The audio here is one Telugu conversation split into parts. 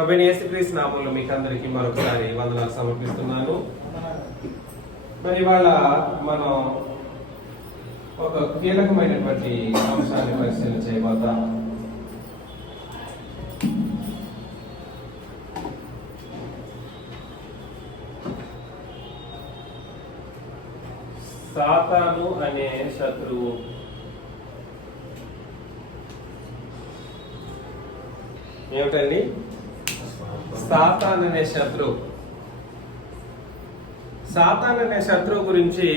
ప్రభువైన యేసుక్రీస్తు నామములో మీకు అందరికీ మరొకసారి వందనాలు సమర్పిస్తున్నాను. మరి ఇవాళ మనం ఒక కీలకమైనటువంటి అంశాన్ని పరిశీలన చేయబోతాం. సాతాను అనే శత్రువు. ఏమిటండి? సాతాన్ అనే శత్రువు. సాతాన్ అనే శత్రువు గురించి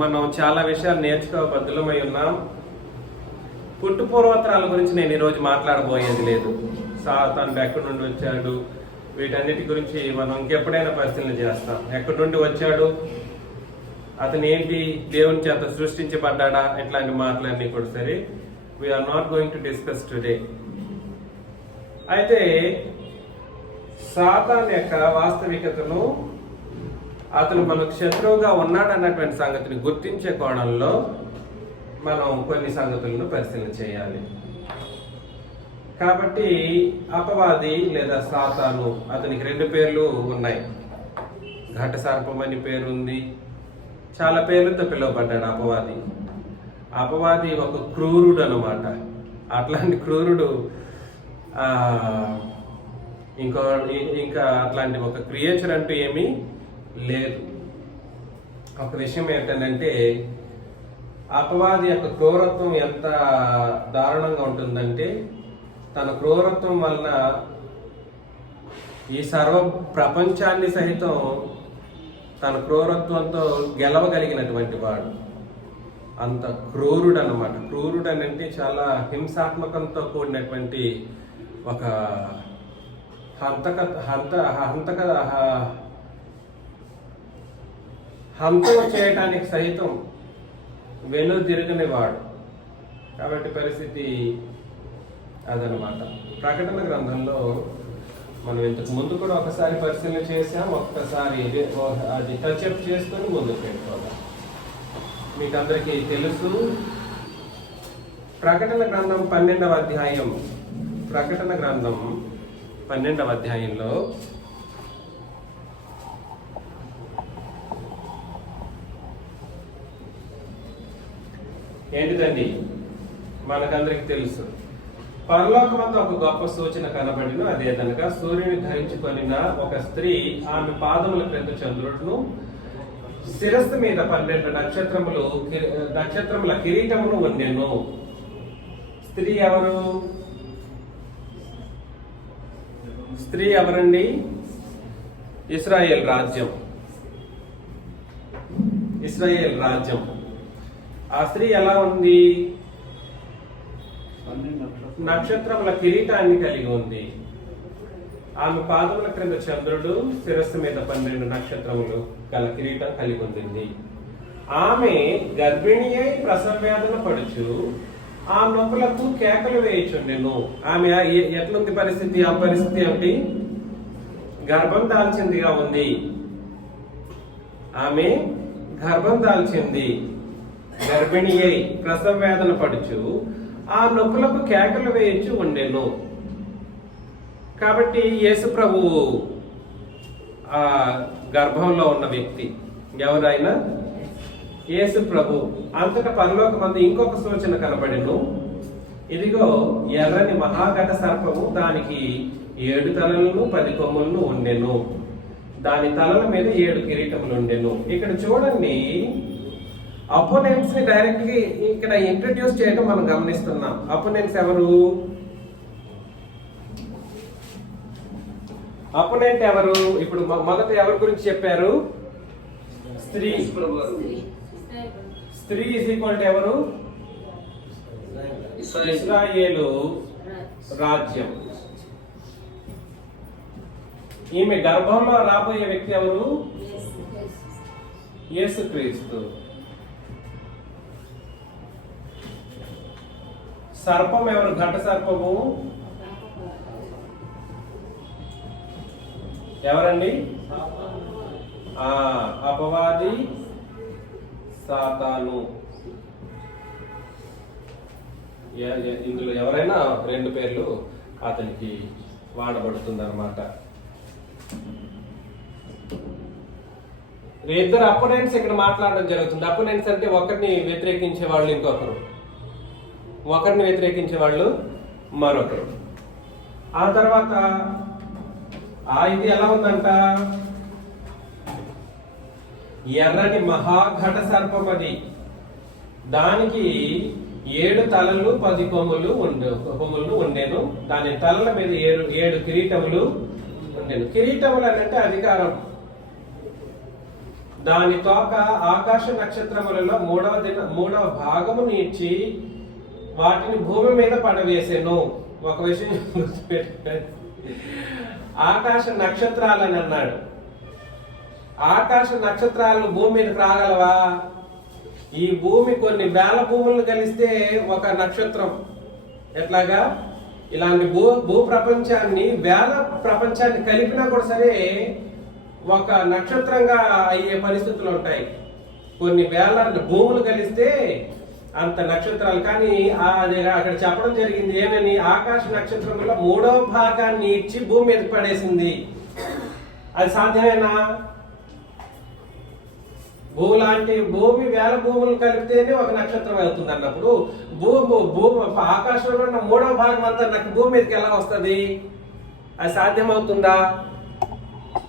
మనం చాలా విషయాలు నేర్చుకోబద్దులమై ఉన్నాం. పుట్టుపూర్వోత్తరాల గురించి నేను ఈరోజు మాట్లాడబోయేది లేదు. సాతాను ఎక్కడి నుండి వచ్చాడు, వీటన్నిటి గురించి మనం ఇంకెప్పుడైనా పరిశీలన చేస్తాం. ఎక్కడి నుండి వచ్చాడు, అతను ఏంటి, దేవుని చేత సృష్టించబడ్డా, ఇట్లాంటి మాటలన్నీ కూడా సరే we are not going to discuss today. అయితే సాతాన్ యొక్క వాస్తవికతను, అతను మనకు శత్రువుగా ఉన్నాడన్నటువంటి సంగతిని గుర్తించే కోణంలో మనం కొన్ని సంగతులను పరిశీలన చేయాలి. కాబట్టి అపవాది లేదా సాతాను, అతనికి రెండు పేర్లు ఉన్నాయి. ఘట సర్పం అని పేరు ఉంది, చాలా పేర్లతో పిలువబడ్డాడు అపవాది. అపవాది ఒక క్రూరుడు అన్నమాట. అట్లాంటి క్రూరుడు ఇంకా అట్లాంటి ఒక క్రియేచర్ అంటూ ఏమీ లేదు. ఒక విషయం ఏంటంటే, అపవాది యొక్క క్రూరత్వం ఎంత దారుణంగా ఉంటుందంటే, తన క్రూరత్వం వలన ఈ సర్వ ప్రపంచాన్ని సహితం తన క్రూరత్వంతో గెలవగలిగినటువంటి వాడు. అంత క్రూరుడు అన్నమాట. క్రూరుడు అని అంటే చాలా హింసాత్మకంతో కూడినటువంటి ఒక హంతం చేయటానికి సైతం వెనుదిరగని వాడు. కాబట్టి పరిస్థితి అదనమాట. ప్రకటన గ్రంథంలో మనం ఇంతకు ముందు కూడా ఒకసారి పరిశీలన చేసాం. ఒక్కసారి అది టచ్అప్ చేసుకొని ముందుకు వెళ్ళిపోదాం. మీకు అందరికీ తెలుసు, ప్రకటన గ్రంథం 12వ అధ్యాయం. ప్రకటన గ్రంథం 12వ అధ్యాయంలో ఏంటిదండి? మనకందరికి తెలుసు, పరలోకమంతా ఒక గొప్ప సూచన కనబడిన. అదేదనగా, సూర్యుని ధరించుకొనిన ఒక స్త్రీ ఆమె పాదముల క్రింద చంద్రుడును, శిరస్సు మీద 12 నక్షత్రముల కిరీటమును ఉండెను. స్త్రీ ఎవరు? స్త్రీ ఎవరండి? ఇశ్రాయేల్ రాజ్యం. ఇశ్రాయేల్ రాజ్యం. ఆ స్త్రీ ఎలా ఉంది? నక్షత్రముల కిరీటాన్ని కలిగి ఉంది. ఆమె పాదముల క్రింద చంద్రుడు, శిరస్సు మీద 12 నక్షత్రములు గల కిరీటం కలిగి ఉంది. ఆమె గర్భిణి అయి ప్రసవ వేదన పడుచు ఆ నొప్పులకు కేకలు వేయుచుండెను. ఆమె ఎట్లుంది పరిస్థితి? ఆ పరిస్థితి ఏమిటి? గర్భం దాల్చిందిగా ఉంది. ఆమె గర్భం దాల్చింది, గర్భిణి అయి ప్రసవ వేదన పడుచు ఆ నొప్పులకు కేకలు వేయచ్చు ఉండెను. కాబట్టి యేసు ప్రభువు ఆ గర్భంలో ఉన్న వ్యక్తి ఎవరైనా యేసు ప్రభు. అంతటా పరలోకమందు ఇంకొక సూచన కనబడెను. ఇదిగో ఎర్రని మహాఘట సర్పము, దానికి 7 తలలను 10 కొమ్ములను ఉండెను. దాని తలల మీద 7 కిరీటములు ఉండెను. ఇక్కడ చూడండి, అపోనెంట్స్ ని డైరెక్ట్ గా ఇక్కడ ఇంట్రడ్యూస్ చేయడం మనం గమనిస్తున్నాం. అపోనెంట్స్ ఎవరు? అపోనెంట్ ఎవరు? ఇప్పుడు మొదట ఎవరి గురించి చెప్పారు? స్త్రీ. స్త్రీ ఈజ్ ఈక్వల్ టు ఎవరు? ఇశ్రాయేలు రాజ్యం. ఈమె గర్భంలో రాబోయే వ్యక్తి ఎవరు? యేసుక్రీస్తు. సర్పం ఎవరు? ఘట సర్పము ఎవరండి? అపవాది, సాతాను. ఇందులో ఎవరైనా 2 పేర్లు అతనికి వాడబడుతుంది అన్నమాట. ఇద్దరు అపోనెంట్స్ ఇక్కడ మాట్లాడడం జరుగుతుంది. అపోనెంట్స్ అంటే ఒకరిని వ్యతిరేకించే వాళ్ళు ఇంకొకరు, ఒకరిని వ్యతిరేకించే వాళ్ళు మరొకరు. ఆ తర్వాత ఇది ఎలా ఉందంట, ఎర్రని మహాఘట సర్పం అది, దానికి 7 తలలు 10 కొమ్ములు ఉండేను, దాని తలల మీద 7 కిరీటములు ఉండేను. కిరీటములు అంటే అధికారం. దాని తోక ఆకాశ నక్షత్రములలో 3వ భాగము నీడ్చి వాటిని భూమి మీద పడవేసెను. ఒక విషయం ఆకాశ నక్షత్రాలని అన్నాడు. ఆకాశ నక్షత్రాలు భూమి మీదకి రాగలవా? ఈ భూమి కొన్ని వేల భూములను కలిస్తే ఒక నక్షత్రం. ఎట్లాగా ఇలాంటి భూ ప్రపంచాన్ని వేల ప్రపంచాన్ని కలిపినా కూడా సరే ఒక నక్షత్రంగా అయ్యే పరిస్థితులు ఉంటాయి. కొన్ని వేల భూములు కలిస్తే అంత నక్షత్రాలు. కానీ అక్కడ చెప్పడం జరిగింది ఏమని, ఆకాశ నక్షత్రంలో 3వ భాగాన్ని ఇచ్చి భూమి మీద పడేసింది. అది సాధ్యమేనా? భూమి వేల భూములు కలిపితేనే ఒక నక్షత్రం అవుతుంది అన్నప్పుడు ఆకాశంలో ఉన్న 3వ భాగం అంతా నాకు భూమి మీదకి ఎలా వస్తుంది? అది సాధ్యమవుతుందా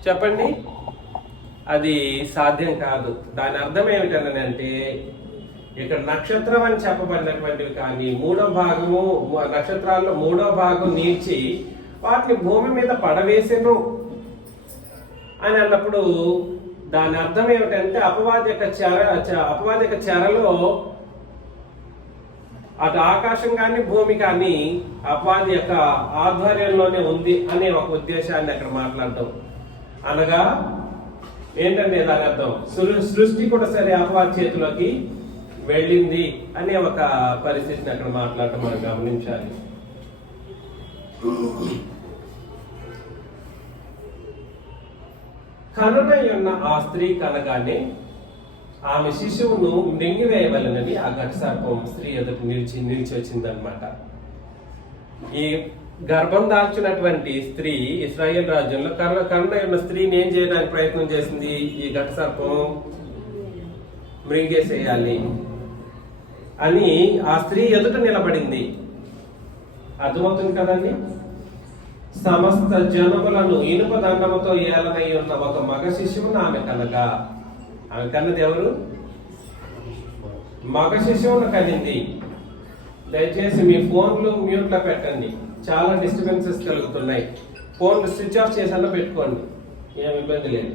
చెప్పండి? అది సాధ్యం కాదు. దాని అర్థం ఏమిటనంటే, ఇక్కడ నక్షత్రం అని చెప్పబడినటువంటివి కానీ 3వ భాగము నక్షత్రాల్లో 3వ భాగం నీడ్చి వాటిని భూమి మీద పడవేసెను అని అన్నప్పుడు దాని అర్థం ఏమిటంటే అపవాది యొక్క చెరలో అటు ఆకాశం కానీ భూమి కానీ అపవాది యొక్క ఆధ్వర్యంలోనే ఉంది అనే ఒక ఉద్దేశాన్ని అక్కడ మాట్లాడటం. అనగా ఏంటంటే దాని అర్థం సృష్టి కూడా సరే అపవాది చేతిలోకి వెళ్ళింది అనే ఒక పరిస్థితిని అక్కడ మాట్లాడటం మనం గమనించాలి. కనునై ఉన్న ఆ స్త్రీ కనగానే ఆమె శిశువును మింగివేయవలనని ఆ ఘట సర్పం స్త్రీ ఎదుట నిలిచి వచ్చిందనమాట. ఈ గర్భం దాల్చినటువంటి స్త్రీ ఇశ్రాయేల్ రాజ్యంలో కనునై ఉన్న స్త్రీని ఏం చేయడానికి ప్రయత్నం చేసింది? ఈ ఘట సర్పం మృంగేసేయాలి అని ఆ స్త్రీ ఎదుట నిలబడింది. అర్థమవుతుంది కదండి? సమస్త జనములను ఇనుప దండముతో ఏలనై ఉన్న ఒక మగ శిశువును ఆమె కనగా, ఆమె కన్నది ఎవరు? మగ శిశువును కనింది. దయచేసి మీ ఫోన్లు మ్యూట్ లో పెట్టండి, చాలా డిస్టర్బెన్సెస్ కలుగుతున్నాయి. ఫోన్లు స్విచ్ ఆఫ్ చేసన్నా పెట్టుకోండి, ఏం ఇబ్బంది లేదు.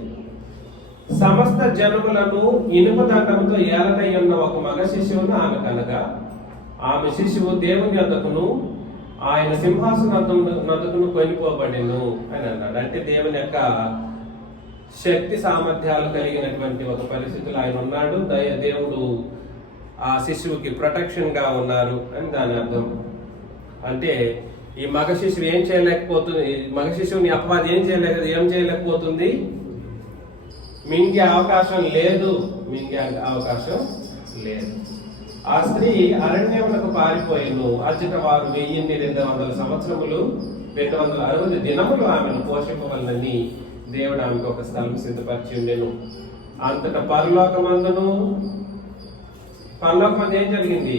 సమస్త జనములను ఇనుప దండముతో ఏలనై ఉన్న ఒక మగ శిశువును ఆమె కనగా, ఆమె శిశువు దేవుని యొద్దకును ఆయన సింహాసనొద్దకును కొనిపోబడెను అని అన్నాడు. అంటే దేవుని యొక్క శక్తి సామర్థ్యాలు కలిగినటువంటి ఒక పరిస్థితులు ఆయన ఉన్నాడు. దేవుడు ఆ శిశువుకి ప్రొటెక్షన్ గా ఉన్నారు అని దాని అర్థం. అంటే ఈ మగ శిశువు ఏం చేయలేకపోతుంది, మగ శిశువుని అపవాది ఏం చేయలేకపోతుంది? మింగే అవకాశం లేదు. ఆ స్త్రీ అరణ్యములకు పారిపోయిను. అచ్చట వారు 1200 సంవత్సరములు 260 దినములు ఆమెను పోషింపవలనని దేవుడు ఆమెకు ఒక స్థలం సిద్ధపరిచి ఉండెను. అంతటా పరలోకమందు ఏం జరిగింది?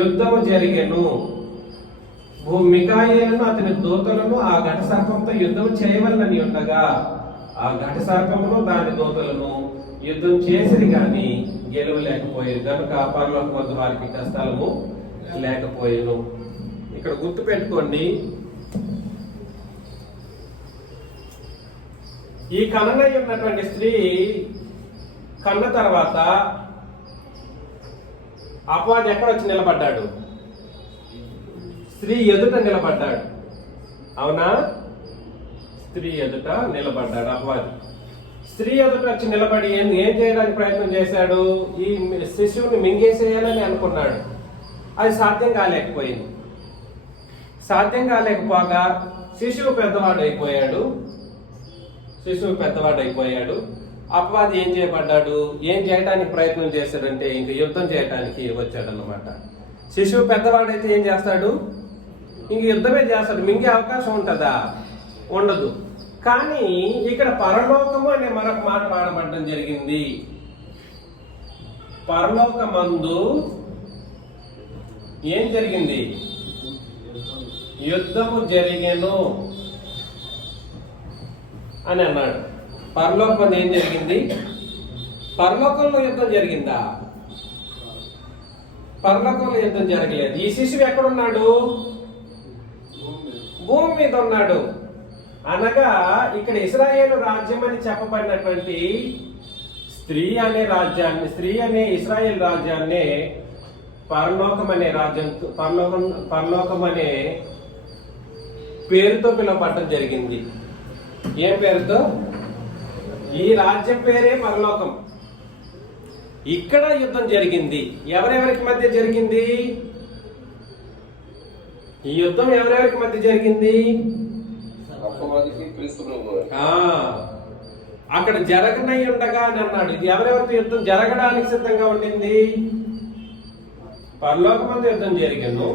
యుద్ధము జరిగెను. మిఖాయేలును అతని దూతలను ఆ ఘట సర్పంతో యుద్ధం చేయవలనని ఉండగా ఆ ఘట సర్పమును దాని దూతలను యుద్ధం చేసిరి గాని గెలవలేకపోయేది కనుక పరలోకం వద్ద వారికి కష్టాలము లేకపోయేను. ఇక్కడ గుర్తు పెట్టుకోండి, ఈ కన్నై ఉన్నటువంటి స్త్రీ కన్న తర్వాత అపవాది ఎక్కడ వచ్చి నిలబడ్డాడు? స్త్రీ ఎదుట నిలబడ్డాడు. అవునా? స్త్రీ ఎదుట నిలబడ్డాడు అపవాది. స్త్రీ ఎదుట వచ్చి నిలబడి ఏం చేయడానికి ప్రయత్నం చేశాడు? ఈ శిశువుని మింగేసేయాలని అనుకున్నాడు. అది సాధ్యం కాలేకపోగా శిశువు పెద్దవాడైపోయాడు. అపవాది ఏం చేయడానికి ప్రయత్నం చేశాడంటే ఇంక యుద్ధం చేయడానికి వచ్చాడు అన్నమాట. శిశువు పెద్దవాడైతే ఏం చేస్తాడు? ఇంక యుద్ధమే చేస్తాడు. మింగే అవకాశం ఉంటుందా? ఉండదు. కానీ ఇక్కడ పరలోకము అనే మరొక మాట వాడబడడం జరిగింది. పరలోకమందు ఏం జరిగింది? యుద్ధము జరిగెను అని అన్నాడు. పరలోకం ఏం జరిగింది? పరలోకంలో యుద్ధం జరిగిందా? పరలోకంలో యుద్ధం జరగలేదు. ఈ శిశువు ఎక్కడున్నాడు? భూమి మీద ఉన్నాడు. అనగా ఇక్కడ ఇశ్రాయేలు రాజ్యం అని చెప్పబడినటువంటి స్త్రీ అనే ఇశ్రాయేల్ రాజ్యాన్నే పరలోకం అనే రాజ్యం, పరలోకం అనే పేరుతో పిలువబడటం జరిగింది. ఏం పేరుతో? ఈ రాజ్యం పేరే పరలోకం. ఇక్కడ యుద్ధం జరిగింది. ఎవరెవరికి మధ్య జరిగింది? ఈ యుద్ధం ఎవరెవరికి మధ్య జరిగింది? అక్కడ జరగనై ఉండగా అని అన్నాడు. ఇది ఎవరెవరితో యుద్ధం జరగడానికి సిద్ధంగా ఉండింది? పరలోకమందు యుద్ధం జరిగను.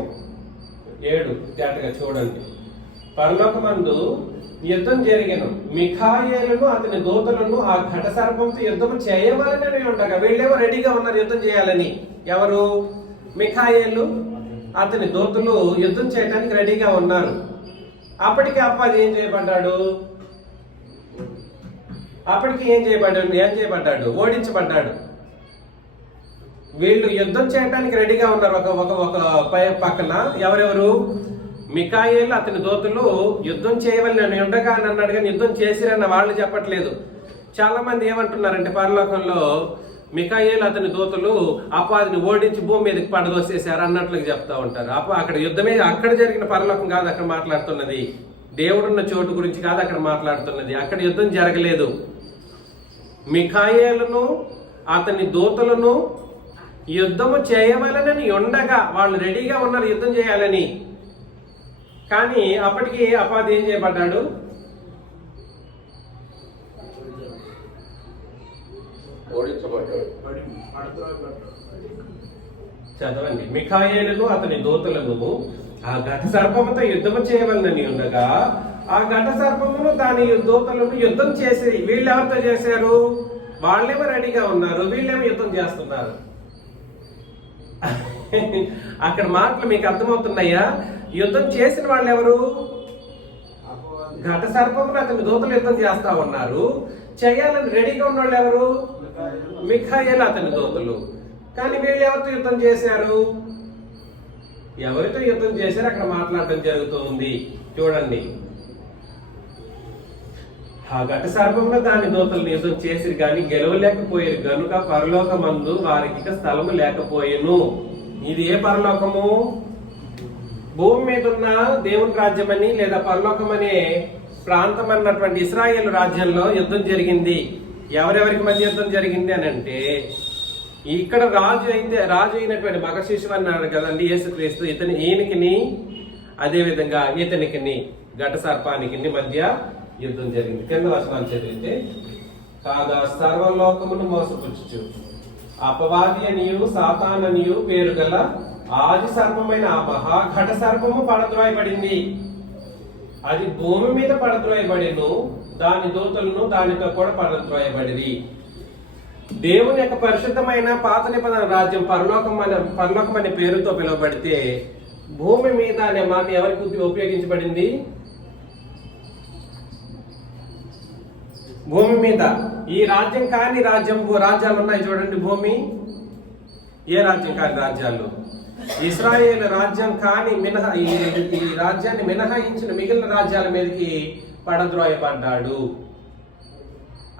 7 జాగ్రత్తగా చూడండి. పరలోకమందు యుద్ధం జరిగను. మిఖాయేలును అతని దూతలను ఆ ఘట సర్పంతో యుద్ధం చేయవాలని ఉండగా వీళ్ళేమో రెడీగా ఉన్నారు యుద్ధం చేయాలని. ఎవరు? మిఖాయేలు అతని దూతలు యుద్ధం చేయడానికి రెడీగా ఉన్నారు. అప్పటికి అప్పాది ఏం చేయబడ్డాడు? ఏం చేయబడ్డాడు? ఓడించబడ్డాడు. వీళ్ళు యుద్ధం చేయడానికి రెడీగా ఉన్నారు. ఒక పక్కన ఎవరెవరు? మిఖాయేలు అతని దూతలు యుద్ధం చేయవలని ఉండగా అని అన్నాడు, కానీ యుద్ధం చేసిరన్న వాళ్ళు చెప్పట్లేదు. చాలా మంది ఏమంటున్నారంటే పరలోకంలో మిఖాయేలు అతని దూతలు అపవాదిని ఓడించి భూమి మీదకి పడదోసేశారు అన్నట్లుగా చెప్తా ఉంటారు. అక్కడ యుద్ధమే అక్కడ జరిగిన పరలోకం కాదు అక్కడ మాట్లాడుతున్నది. దేవుడున్న చోటు గురించి కాదు అక్కడ మాట్లాడుతున్నది. అక్కడ యుద్ధం జరగలేదు. మిఖాయేలును అతని దూతలను యుద్ధము చేయవలనని ఉండగా వాళ్ళు రెడీగా ఉన్నారు యుద్ధం చేయాలని. కానీ అప్పటికి అపవాది ఏం చేయబడ్డాడు? చదవండి. మిఖాయేలును అతని దూతలను ఆ ఘట సర్పముతో యుద్ధము చేయవలనని ఉండగా ఆ ఘట సర్పమును దాని దూతలను యుద్ధం చేసి వీళ్ళు ఎవరితో చేశారు? వాళ్ళేమో రెడీగా ఉన్నారు, వీళ్ళేమో యుద్ధం చేస్తున్నారు. అక్కడ మాటలు మీకు అర్థమవుతున్నాయా? యుద్ధం చేసిన వాళ్ళు ఎవరు? ఘట సర్పమును అతని దూతలు యుద్ధం చేస్తా ఉన్నారు. చేయాలని రెడీగా ఉన్న వాళ్ళు ఎవరు? మిఖాయేలు అతని దూతలు. కానీ వీళ్ళు ఎవరితో యుద్ధం చేశారు? ఎవరితో యుద్ధం చేశారు అక్కడ మాట్లాడడం జరుగుతుంది. చూడండి. ఆ ఘట సర్పంలో దాని దూతలను యుద్ధం చేసిరు కానీ గెలవలేకపోయారు గనుక పరలోకమందు వారికి స్థలము లేకపోయేను. ఇది ఏ పరలోకము? భూమి మీద ఉన్న దేవుని రాజ్యం అని లేదా పరలోకం అనే ప్రాంతం అన్నటువంటి ఇశ్రాయేలు రాజ్యంలో యుద్ధం జరిగింది. ఎవరెవరికి మధ్య యుద్ధం జరిగింది అని అంటే ఇక్కడ రాజు అయినటువంటి మగ శిశువు అన్నాడు కదండి యేసుక్రీస్తు. ఈయనకిని అదే విధంగా ఇతనికి ఘట సర్పానికి మధ్య యుద్ధం జరిగింది. కింద వచనాలు చదివితే, కాగా సర్వలోకమును మోసపుచ్చుచు అపవాది అనియు సాతాననియు పేరు గల ఆది సర్పమైన ఆ మహాఘట సర్పము పడద్రోయబడింది. అది భూమి మీద పడద్రోయబడిను, దాని దూతలను దానితో కూడా పడద్రోయబడిది. దేవుని యొక్క పరిశుద్ధమైన పాత నిబంధన రాజ్యం పరలోకం అనే పేరుతో పిలువబడితే భూమి మీద అనే మాట ఎవరికి ఉపయోగించబడింది? భూమి మీద. ఈ రాజ్యం కాని రాజ్యాలు ఉన్నాయి చూడండి. భూమి ఏ రాజ్యం కాని రాజ్యాలు? ఇశ్రాయేల్ రాజ్యం కాని ఈ రాజ్యాన్ని మినహాయించిన మిగిలిన రాజ్యాల మీదకి పడద్రోయబడ్డాడు.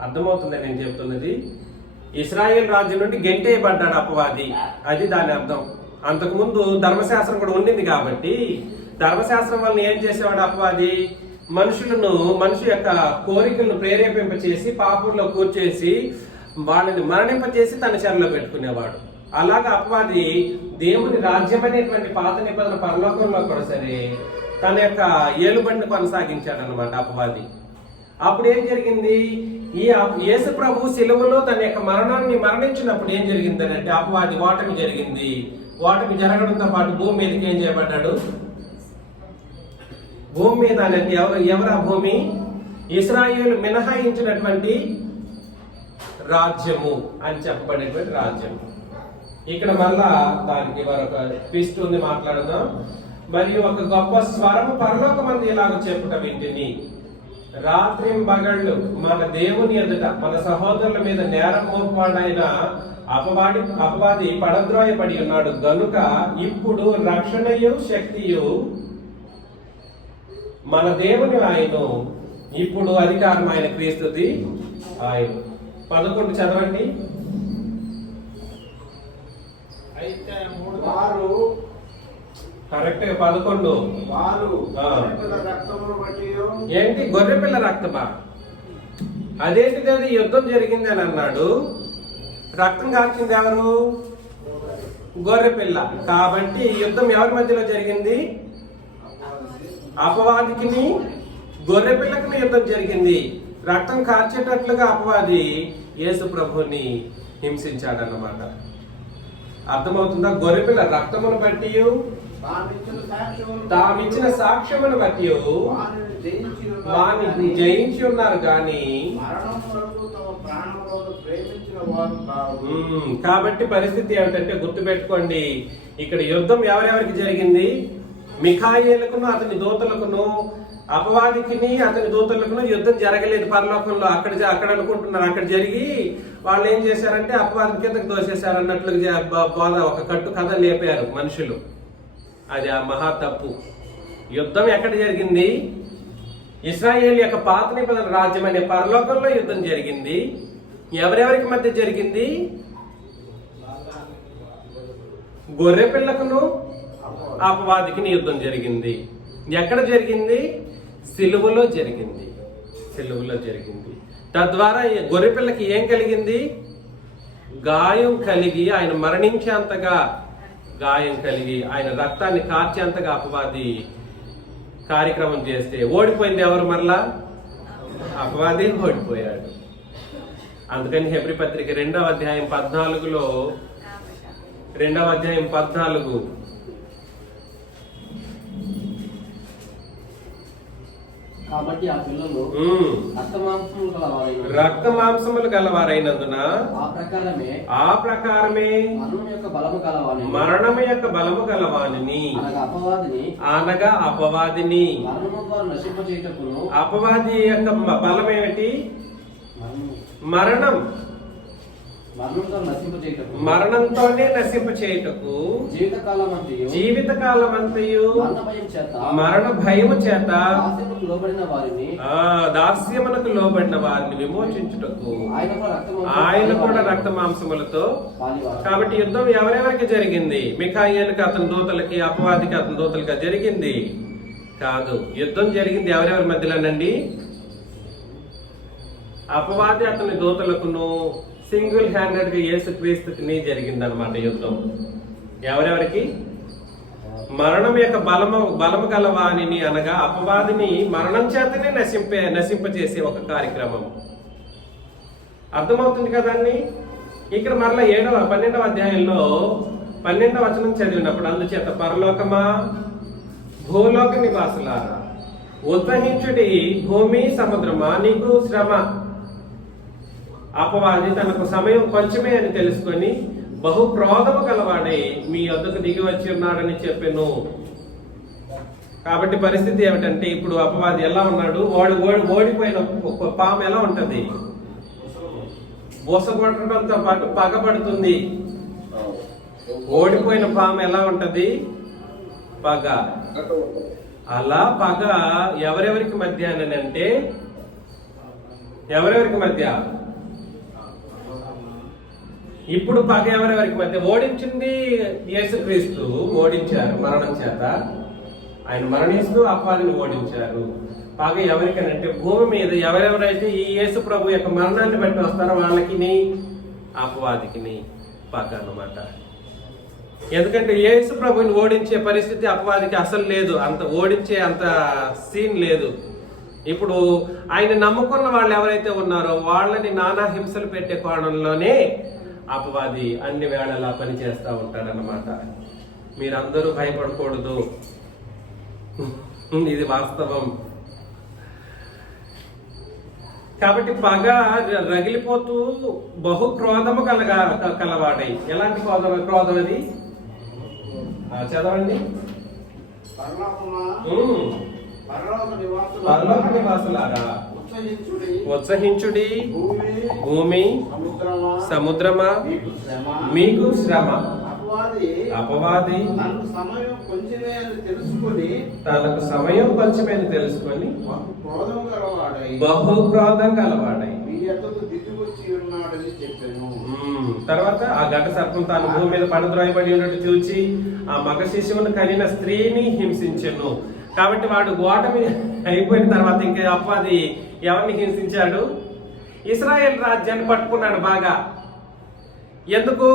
అర్థమవుతుంది నేను చెప్తున్నది? ఇశ్రాయేల్ రాజ్యం నుండి గెంటేయబడ్డాడు అపవాది. అది దాని అర్థం. అంతకుముందు ధర్మశాస్త్రం కూడా ఉండింది కాబట్టి ధర్మశాస్త్రం వల్ల ఏం చేసేవాడు అపవాది? మనుషు యొక్క కోరికలను ప్రేరేపింప చేసి పాపంలో కూర్చేసి వాళ్ళని మరణింపచేసి తన చెరలో పెట్టుకునేవాడు. అలాగా అపవాది దేవుని రాజ్యం అనేటువంటి పాత నిబంధన పరలోకంలో కూడా సరే తన యొక్క ఏలుబడిని కొనసాగించాడు అన్నమాట అపవాది. అప్పుడు ఏం జరిగింది? ఈ యేసు ప్రభు శిలువలో తన యొక్క మరణించినప్పుడు ఏం జరిగింది అంటే అపవాది ఓటమి జరిగింది. ఓటమి జరగడంతో పాటు భూమి మీదకి ఏం చేయబడ్డాడు? భూమి మీద అనేది ఎవరు ఆ భూమి? ఇశ్రాయేలు మినహాయించినటువంటి రాజ్యము అని చెప్పబడేటువంటి రాజ్యము. ఇక్కడ మళ్ళా దానికి మరొక ట్విస్ట్ ఉంది, మాట్లాడదాం. మరియు ఒక గొప్ప స్వరము పరలోకమందు ఇలాగ చెప్పుట వింటిని, రాత్రింబగళ్ళు మన దేవుని ఎదుట మన సహోదరుల మీద నేరం మోపాడైన అపవాది పడద్రోయబడి ఉన్నాడు గనుక ఇప్పుడు రక్షణయు శక్తియు మన దేవుని ఆయన, ఇప్పుడు అధికారం ఆయన క్రీస్తుది ఆయన. 11 చదవండి. వారు కరెక్ట్ గా 11. ఏంటి గొర్రెపిల్ల రక్తమా? అదేంటిది? అది యుద్ధం జరిగింది అని అన్నాడు. రక్తం కార్చింది ఎవరు? గొర్రెపిల్ల. కాబట్టి యుద్ధం ఎవరి మధ్యలో జరిగింది? అపవాదికిని గొర్రెపిల్లకి యుద్ధం జరిగింది. రక్తం కార్చేటట్లుగా అపవాది యేసు ప్రభుని హింసించాడన్నమాట. అర్థమవుతుందా? గొర్రెపిల్ల రక్తమును బట్టి, తామిచ్చిన సాక్ష్యమును బట్టి వారిని జయించి ఉన్నారు కానీ కాబట్టి పరిస్థితి ఏమిటంటే గుర్తుపెట్టుకోండి, ఇక్కడ యుద్ధం ఎవరెవరికి జరిగింది? మిఖాయేలుకును అతని దూతలకును, అపవాదికిని అతని దూతలకును యుద్ధం జరగలేదు పరలోకంలో. అక్కడ అనుకుంటున్నారు. అక్కడ జరిగి వాళ్ళు ఏం చేశారంటే అపవాది కిందకు దోసేశారు అన్నట్లుగా ఒక కట్టు కథ లేపారు మనుషులు. అది ఆ మహా తప్పు. యుద్ధం ఎక్కడ జరిగింది? ఇశ్రాయేలు యొక్క పాత నిబంధన రాజ్యం అనే పరలోకంలో యుద్ధం జరిగింది. ఎవరెవరికి మధ్య జరిగింది? గొర్రె పిల్లకును అపవాదికి యుద్ధం జరిగింది. ఎక్కడ జరిగింది? సిలువలో జరిగింది. సిలువలో జరిగింది. తద్వారా గొర్రె పిల్లకి ఏం కలిగింది? గాయం కలిగి, ఆయన మరణించేంతగా గాయం కలిగి, ఆయన రక్తాన్ని కార్చేంతగా అపవాది కార్యక్రమం చేస్తే ఓడిపోయింది ఎవరు? మరలా అపవాది ఓడిపోయాడు. అందుకని హెబ్రీ పత్రిక 2వ అధ్యాయం 14లో 2వ అధ్యాయం 14 కాబట్టి ఆ పిల్లలు రక్త మాంసములు గలవారైనందున ఆ ప్రకారమే మరణము యొక్క బలము గలవానిని అనగా అపవాదిని. అపవాది యొక్క బలం ఏమిటి? మరణం. మరణంతోనే నశింప చేయుటకు జీవితకాలం అంతయు మరణ భయము చేత దాస్యమునకు లోబడిన వారిని విమోచించుటకు ఆయన కూడా రక్త మాంసములతో. కాబట్టి యుద్ధం ఎవరెవరికి జరిగింది? మిఖాయేలుకి అతని దూతలకి, అపవాదికి అతని దూతలకి జరిగింది కాదు. యుద్ధం జరిగింది ఎవరెవరి మధ్యలోనండి? అపవాది అతని దూతలకును సింగిల్ హ్యాండెడ్ గా యేసు క్రీస్తుని జరిగిందనమాట యుద్ధం. ఎవరెవరికి? మరణం యొక్క బలము గలవానిని అనగా అపవాదిని మరణం చేతనే నశింపచేసే ఒక కార్యక్రమం. అర్థమవుతుంది కదండి. ఇక్కడ మరలా 12వ అధ్యాయంలో 12వ వచనం చదివినప్పుడు, అందుచేత పరలోకమా భూలోక నివాసులారా ఉత్సహించుడి, భూమి సముద్రమా నీకు శ్రమ. అపవాది తనకు సమయం కొంచెమే అని తెలుసుకొని బహు క్రోధము గలవాడై మీ వద్దకు దిగి వచ్చి ఉన్నాడని చెప్పాను. కాబట్టి పరిస్థితి ఏమిటంటే ఇప్పుడు అపవాది ఎలా ఉన్నాడు? ఓడిపోయిన పాము ఎలా ఉంటది? బోసగొట్టడంతో పాటు పగబడుతుంది. ఓడిపోయిన పాము ఎలా ఉంటది? పగ. అలా పగ ఎవరెవరికి మధ్య అంటే ఎవరెవరికి మధ్య? ఇప్పుడు పగ ఎవరెవరికి మధ్య? ఓడించింది యేసుక్రీస్తు, ఓడించారు మరణం చేత. ఆయన మరణిస్తూ అపవాదిని ఓడించారు. పగ ఎవరికనంటే భూమి మీద ఎవరెవరైతే ఈ యేసు ప్రభు యొక్క మరణాన్ని బట్టి వస్తారో వాళ్ళకి, అపవాదికి పగ అన్నమాట. ఎందుకంటే యేసు ప్రభుని ఓడించే పరిస్థితి అపవాదికి అసలు లేదు. అంత ఓడించే అంత సీన్ లేదు. ఇప్పుడు ఆయన నమ్ముకున్న వాళ్ళు ఎవరైతే ఉన్నారో వాళ్ళని నానా హింసలు పెట్టే కోణంలోనే అపవాది అన్ని వేళలా పనిచేస్తూ ఉంటాడన్నమాట. మీరందరూ భయపడకూడదు. ఇది వాస్తవం. కాబట్టి పగ రగిలిపోతూ బహు క్రోధము కలవాడై. ఎలాంటి క్రోధం అది? చదవండి. పరలోక నివాసులారా ఉత్సహించుడి, భూమి సముద్రమా మీకు శ్రమ. అపవాది తనకు సమయం కొంచెమని తెలుసుకొని బహు క్రోధం గలవాడై. తర్వాత ఆ ఘట సర్పం తాను భూమి మీద పడద్రోయబడి ఉన్నట్టు చూచి ఆ మగ శిశువును కనిన స్త్రీని హింసించెను. కాబట్టి వాడు ఓటమి అయిపోయిన తర్వాత ఇంకా అపవాది ఎవరిని హింసించాడు? ఇశ్రాయేల్ రాజ్యాన్ని పట్టుకున్నాడు బాగా. ఎందుకు?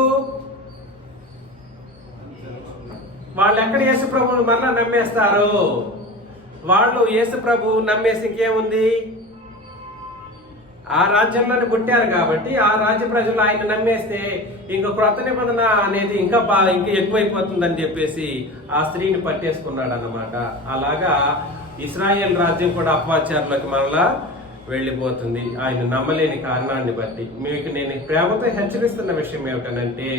వాళ్ళు ఎక్కడ యేసు ప్రభువును మరలా నమ్మేస్తారు. వాళ్ళు యేసు ప్రభు నమ్మేసి ఇంకేముంది? ఆ రాజ్యంలోనే పుట్టారు కాబట్టి ఆ రాజ్య ప్రజలు ఆయన నమ్మేస్తే ఇంక క్రొత్త నిబంధన అనేది ఇంకా ఎక్కువైపోతుందని చెప్పేసి ఆ స్త్రీని పట్టేసుకున్నాడు అన్నమాట. అలాగా ఇశ్రాయేల్ రాజ్యం కూడా అపవాచారులకు మరలా వెళ్ళిపోతుంది ఆయన నమ్మలేని కారణాన్ని బట్టి. మీకు నేను ప్రేమతో హెచ్చరిస్తున్న విషయం ఏమిటనంటే,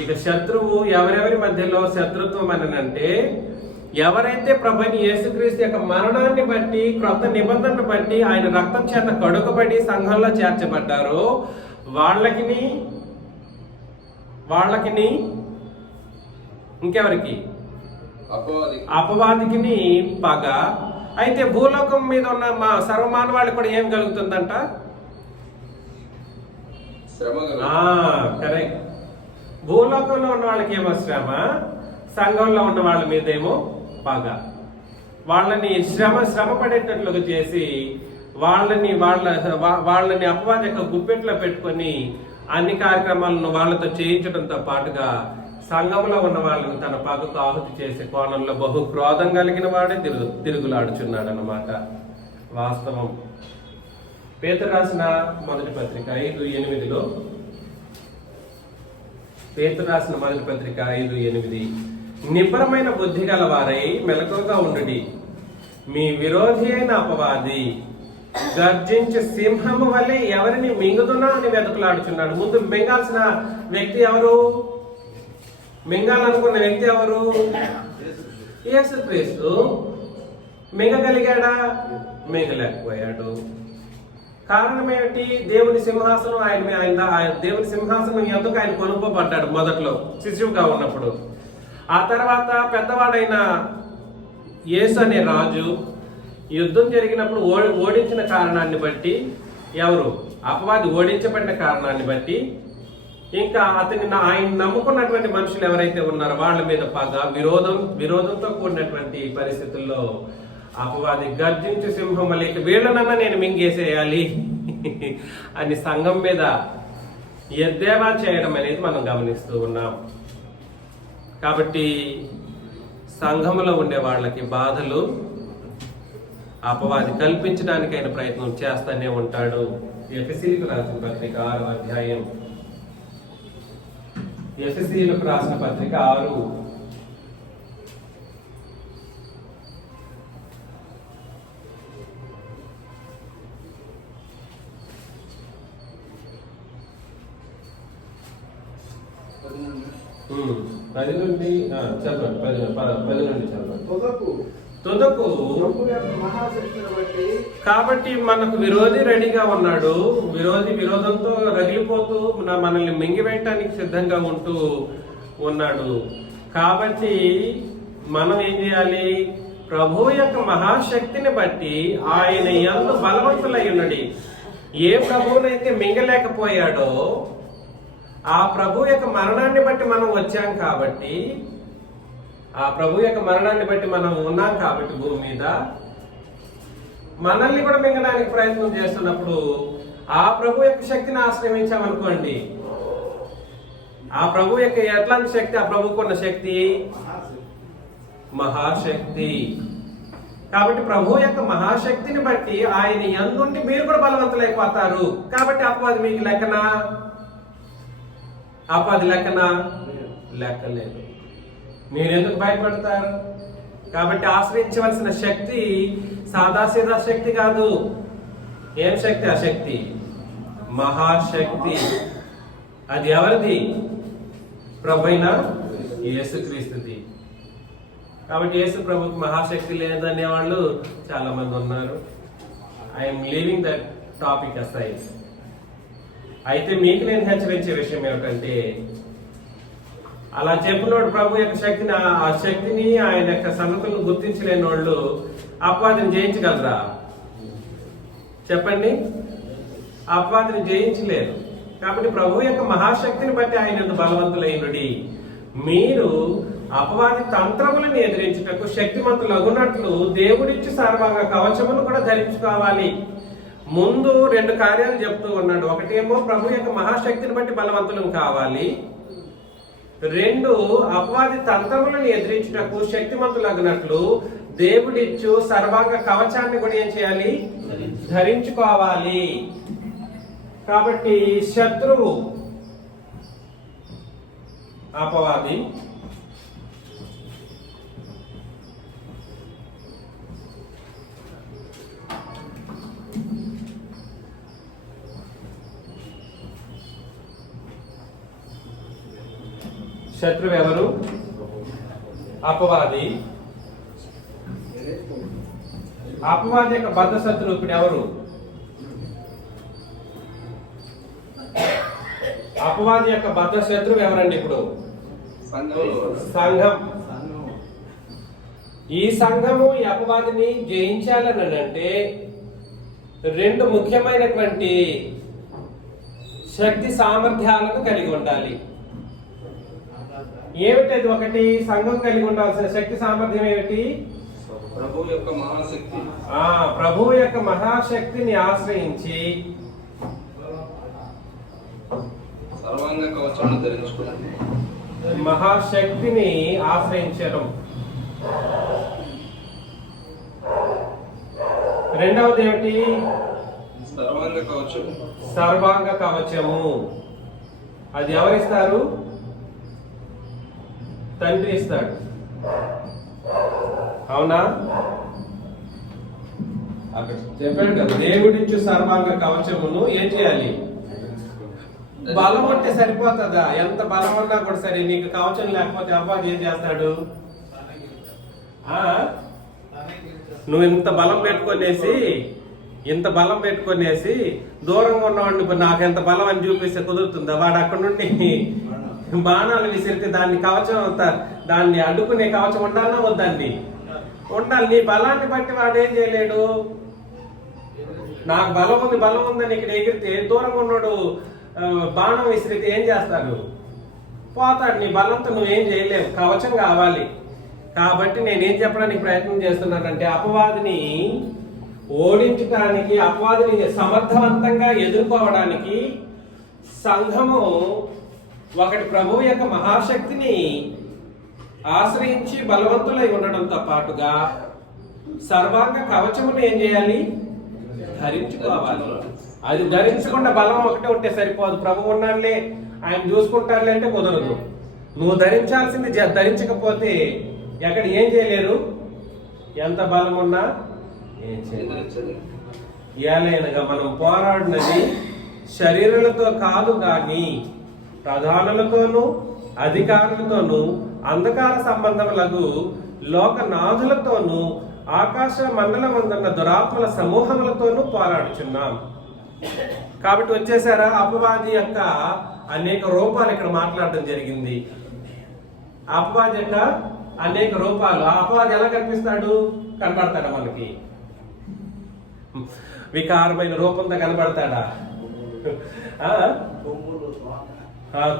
ఇక శత్రువు ఎవరెవరి మధ్యలో శత్రుత్వం అనంటే, ఎవరైతే ప్రభుని యేసుక్రీస్తు యొక్క మరణాన్ని బట్టి క్రొత్త నిబంధనను బట్టి ఆయన రక్తం చేత కడుగబడి సంఘంలో చేర్చబడ్డారో వాళ్ళకిని ఇంకెవరికి? అపవాదికిని పగ. అయితే భూలోకం మీద ఉన్న మా సర్వమానవాళ్ళకి కూడా ఏం కలుగుతుందంట? కరెక్ట్. భూలోకంలో ఉన్న వాళ్ళకి ఏమో శ్రమ, సంఘంలో ఉన్న వాళ్ళ మీద ఏమో పగ. వాళ్ళని శ్రమ పడేటట్లుగా చేసి వాళ్ళని అపవాది యొక్క గుప్పెట్లో పెట్టుకొని అన్ని కార్యక్రమాలను వాళ్ళతో చేయించడంతో పాటుగా సంఘంలో ఉన్న వాళ్ళని తన పగకు ఆహుతి చేసే కోణంలో బహు క్రోధం కలిగిన వాడే తిరుగులాడుచున్నాడు అన్నమాట. వాస్తవం. పేతురు రాసిన మొదటి పత్రిక 5:8 పేతురు రాసిన మొదటి పత్రిక 5:8 నిబ్బరమైన బుద్ధి గల వారై మెలకువగా ఉండుడి. మీ విరోధి అయిన అపవాది గర్జించి సింహము వలె ఎవరిని మింగుదునా అని వెతుకులాడుచున్నాడు. ముందు మింగాల్సిన వ్యక్తి ఎవరు? మింగాలనుకున్న వ్యక్తి ఎవరు? యేసుక్రీస్తు. మింగగలిగాడా? మింగలేకపోయాడు. కారణం ఏమిటి? దేవుని సింహాసనం దేవుని సింహాసనం ఎందుకు ఆయన కొనుక్కోబడ్డాడు మొదట్లో శిశువుగా ఉన్నప్పుడు. ఆ తర్వాత పెద్దవాడైన యేసు అనే రాజు యుద్ధం జరిగినప్పుడు ఓడించిన కారణాన్ని బట్టి, ఎవరు? అపవాది ఓడించబడిన కారణాన్ని బట్టి, ఇంకా ఆయన నమ్ముకున్నటువంటి మనుషులు ఎవరైతే ఉన్నారో వాళ్ళ మీద పగ, విరోధంతో కూడినటువంటి పరిస్థితుల్లో అపవాది గర్జించి సింహం లేక వీళ్ళనన్నా నేను మింగేసేయాలి అని సంఘం మీద ఎద్దేవా చేయడం అనేది మనం గమనిస్తూ ఉన్నాం. కాబట్టి సంఘంలో ఉండే వాళ్ళకి బాధలు అపవాది కల్పించడానికి ఆయన ప్రయత్నం చేస్తూనే ఉంటాడు. ఎఫెసీయులకు రాసిన పత్రిక 6వ అధ్యాయం. ఎఫెసీయులకు రాసిన పత్రిక 6. పది నుండి చదవండి. 10 నుండి చదవండి. తుదకు కాబట్టి మనకు విరోధి రెడీగా ఉన్నాడు. విరోధంతో రగిలిపోతూ మనల్ని మింగివేయటానికి సిద్ధంగా ఉంటూ ఉన్నాడు. కాబట్టి మనం ఏం చేయాలి? ప్రభు యొక్క మహాశక్తిని బట్టి ఆయన యందు బలవంతులై ఉన్నది. ఏ ప్రభువునైతే మింగలేకపోయాడో ఆ ప్రభు యొక్క మరణాన్ని బట్టి మనం వచ్చాం కాబట్టి, ఆ ప్రభు యొక్క మరణాన్ని బట్టి మనం ఉన్నాం కాబట్టి భూమి మీద మనల్ని కూడా మింగడానికి ప్రయత్నం చేస్తున్నప్పుడు ఆ ప్రభు యొక్క శక్తిని ఆశ్రయించామనుకోండి, ఆ ప్రభు యొక్క ఎట్లాంటి శక్తి? ఆ ప్రభుకున్న శక్తి మహాశక్తి. కాబట్టి ప్రభు యొక్క మహాశక్తిని బట్టి ఆయన యందుండి మీరు కూడా బలవంతులైపోతారు. కాబట్టి అపవాది మీకు లెక్కనా? అపవాది లెక్కనా? లెక్కలేదు. మీరెందుకు భయపడతారు? కాబట్టి ఆశ్రయించవలసిన శక్తి సాదాసీదా శక్తి కాదు. ఏం శక్తి? ఆ శక్తి మహాశక్తి. అది ఎవరిది? ప్రభువైన యేసుక్రీస్తుది. కాబట్టి యేసు ప్రభుకి మహాశక్తి లేదనే వాళ్ళు చాలా మంది ఉన్నారు. I'm leaving that topic aside. అయితే మీకు నేను హెచ్చరించే విషయం ఏమిటంటే, అలా చెప్పినోడు ప్రభు యొక్క శక్తిని, ఆ శక్తిని, ఆయన యొక్క సంగతులను గుర్తించలేని వాళ్ళు అపవాదిని జయించగలరా? చెప్పండి. అపవాదిని జయించలేరు. కాబట్టి ప్రభు యొక్క మహాశక్తిని బట్టి ఆయన బలవంతులైనడి. మీరు అపవాది తంత్రములను ఎదిరించుటకు శక్తిమంతులు అగునట్లు దేవుడిచ్చి సర్వాంగ కవచమును కూడా ధరించుకోవాలి. ముందు 2 కార్యాలు చెప్తూ ఉన్నాడు. ఒకటేమో ప్రభు యొక్క మహాశక్తిని బట్టి బలవంతులం కావాలి. 2 అపవాది తంత్రములను ఎదిరించుటకు శక్తిమంతులు అగినట్లు దేవుడిచ్చు సర్వాంగ కవచాన్ని కూడా ఏం చేయాలి? ధరించుకోవాలి. కాబట్టి శత్రువు అపవాది, శత్రువు ఎవరు? అపవాది. అపవాది యొక్క బద్ధ శత్రువు ఇప్పుడు ఎవరు? అపవాది యొక్క బద్ధ శత్రువు ఎవరండి? ఇప్పుడు సంఘం. ఈ సంఘము ఈ అపవాదిని జయించాలని అంటే 2 ముఖ్యమైనటువంటి శక్తి సామర్థ్యాలను కలిగి ఉండాలి. ఏమిటది? ఒకటి, సంఘం కలిగి ఉండాల్సిన శక్తి సామర్థ్యం ఏమిటి? ప్రభువు యొక్క మహాశక్తి. ప్రభువు యొక్క మహాశక్తిని ఆశ్రయించి సర్వాంగ కవచాన్ని ధరించుకోవాలి. మహాశక్తిని ఆశ్రయించడం. రెండవది ఏమిటి? సర్వాంగ కవచం. సర్వాంగ కవచము. అది ఎవరిస్తారు? తండ్రి ఇస్తాడు. అవునా? అక్కడ చెప్పాడు కదా, దేవుడిచ్చు సర్వాంగ కవచమును ఏం చేయాలి? బలం అంటే సరిపోతుందా? ఎంత బలం ఉన్నా కూడా సరే, నీకు కవచం లేకపోతే అబ్బాయి ఏం చేస్తాడు? నువ్వు ఇంత బలం పెట్టుకునేసి దూరంగా ఉన్నవాడిని నాకు ఎంత బలం అని చూపిస్తే కుదురుతుందా? వాడు అక్కడ నుండి బాణాలు విసిరితే దాన్ని కవచం, దాన్ని అడ్డుకునే కవచం ఉండాలన్నా వద్దండి? ఉండాలి. నీ బలాన్ని బట్టి వాడు ఏం చేయలేడు. నాకు బలం ఉందని ఇక్కడ ఎగిరితే దూరంగా ఉన్నాడు బాణం విసిరితే ఏం చేస్తాడు? పోతాడు. నీ బలంతో నువ్వేం చేయలేవు. కవచం కావాలి. కాబట్టి నేనేం చెప్పడానికి ప్రయత్నం చేస్తున్నానంటే, అపవాదిని ఓడించడానికి, అపవాదిని సమర్థవంతంగా ఎదుర్కోవడానికి సంఘము ఒకటి ప్రభువు యొక్క మహాశక్తిని ఆశ్రయించి బలవంతులై ఉండడంతో పాటుగా సర్వాంగ కవచమును ఏం చేయాలి? ధరించుకోవాలి. అది ధరించకుండా బలం ఒకటే ఉంటే సరిపోదు. ప్రభు ఉన్నాడులే, ఆయన చూసుకుంటారులే అంటే కుదరదు. నువ్వు ధరించాల్సింది ధరించకపోతే ఎక్కడ ఏం చేయలేరు. ఎంత బలం ఉన్నా ఏం చేయలేదు. ఏలైనగా మనం పోరాడినది శరీరాలతో కాదు గాని ప్రధానులతోనూ అధికారులతోనూ అంధకార సంబంధములకు లోకనాథులతోనూ ఆకాశ మండలమందున్న దురాత్మల సమూహములతోనూ పోరాడుచున్నాం. కాబట్టి వచ్చేసారా, అపవాది యొక్క అనేక రూపాలు ఇక్కడ మాట్లాడడం జరిగింది. అపవాది యొక్క అనేక రూపాలు. ఆ అపవాది ఎలా కనపడతాడా? మనకి వికారమైన రూపంతో కనబడతాడా?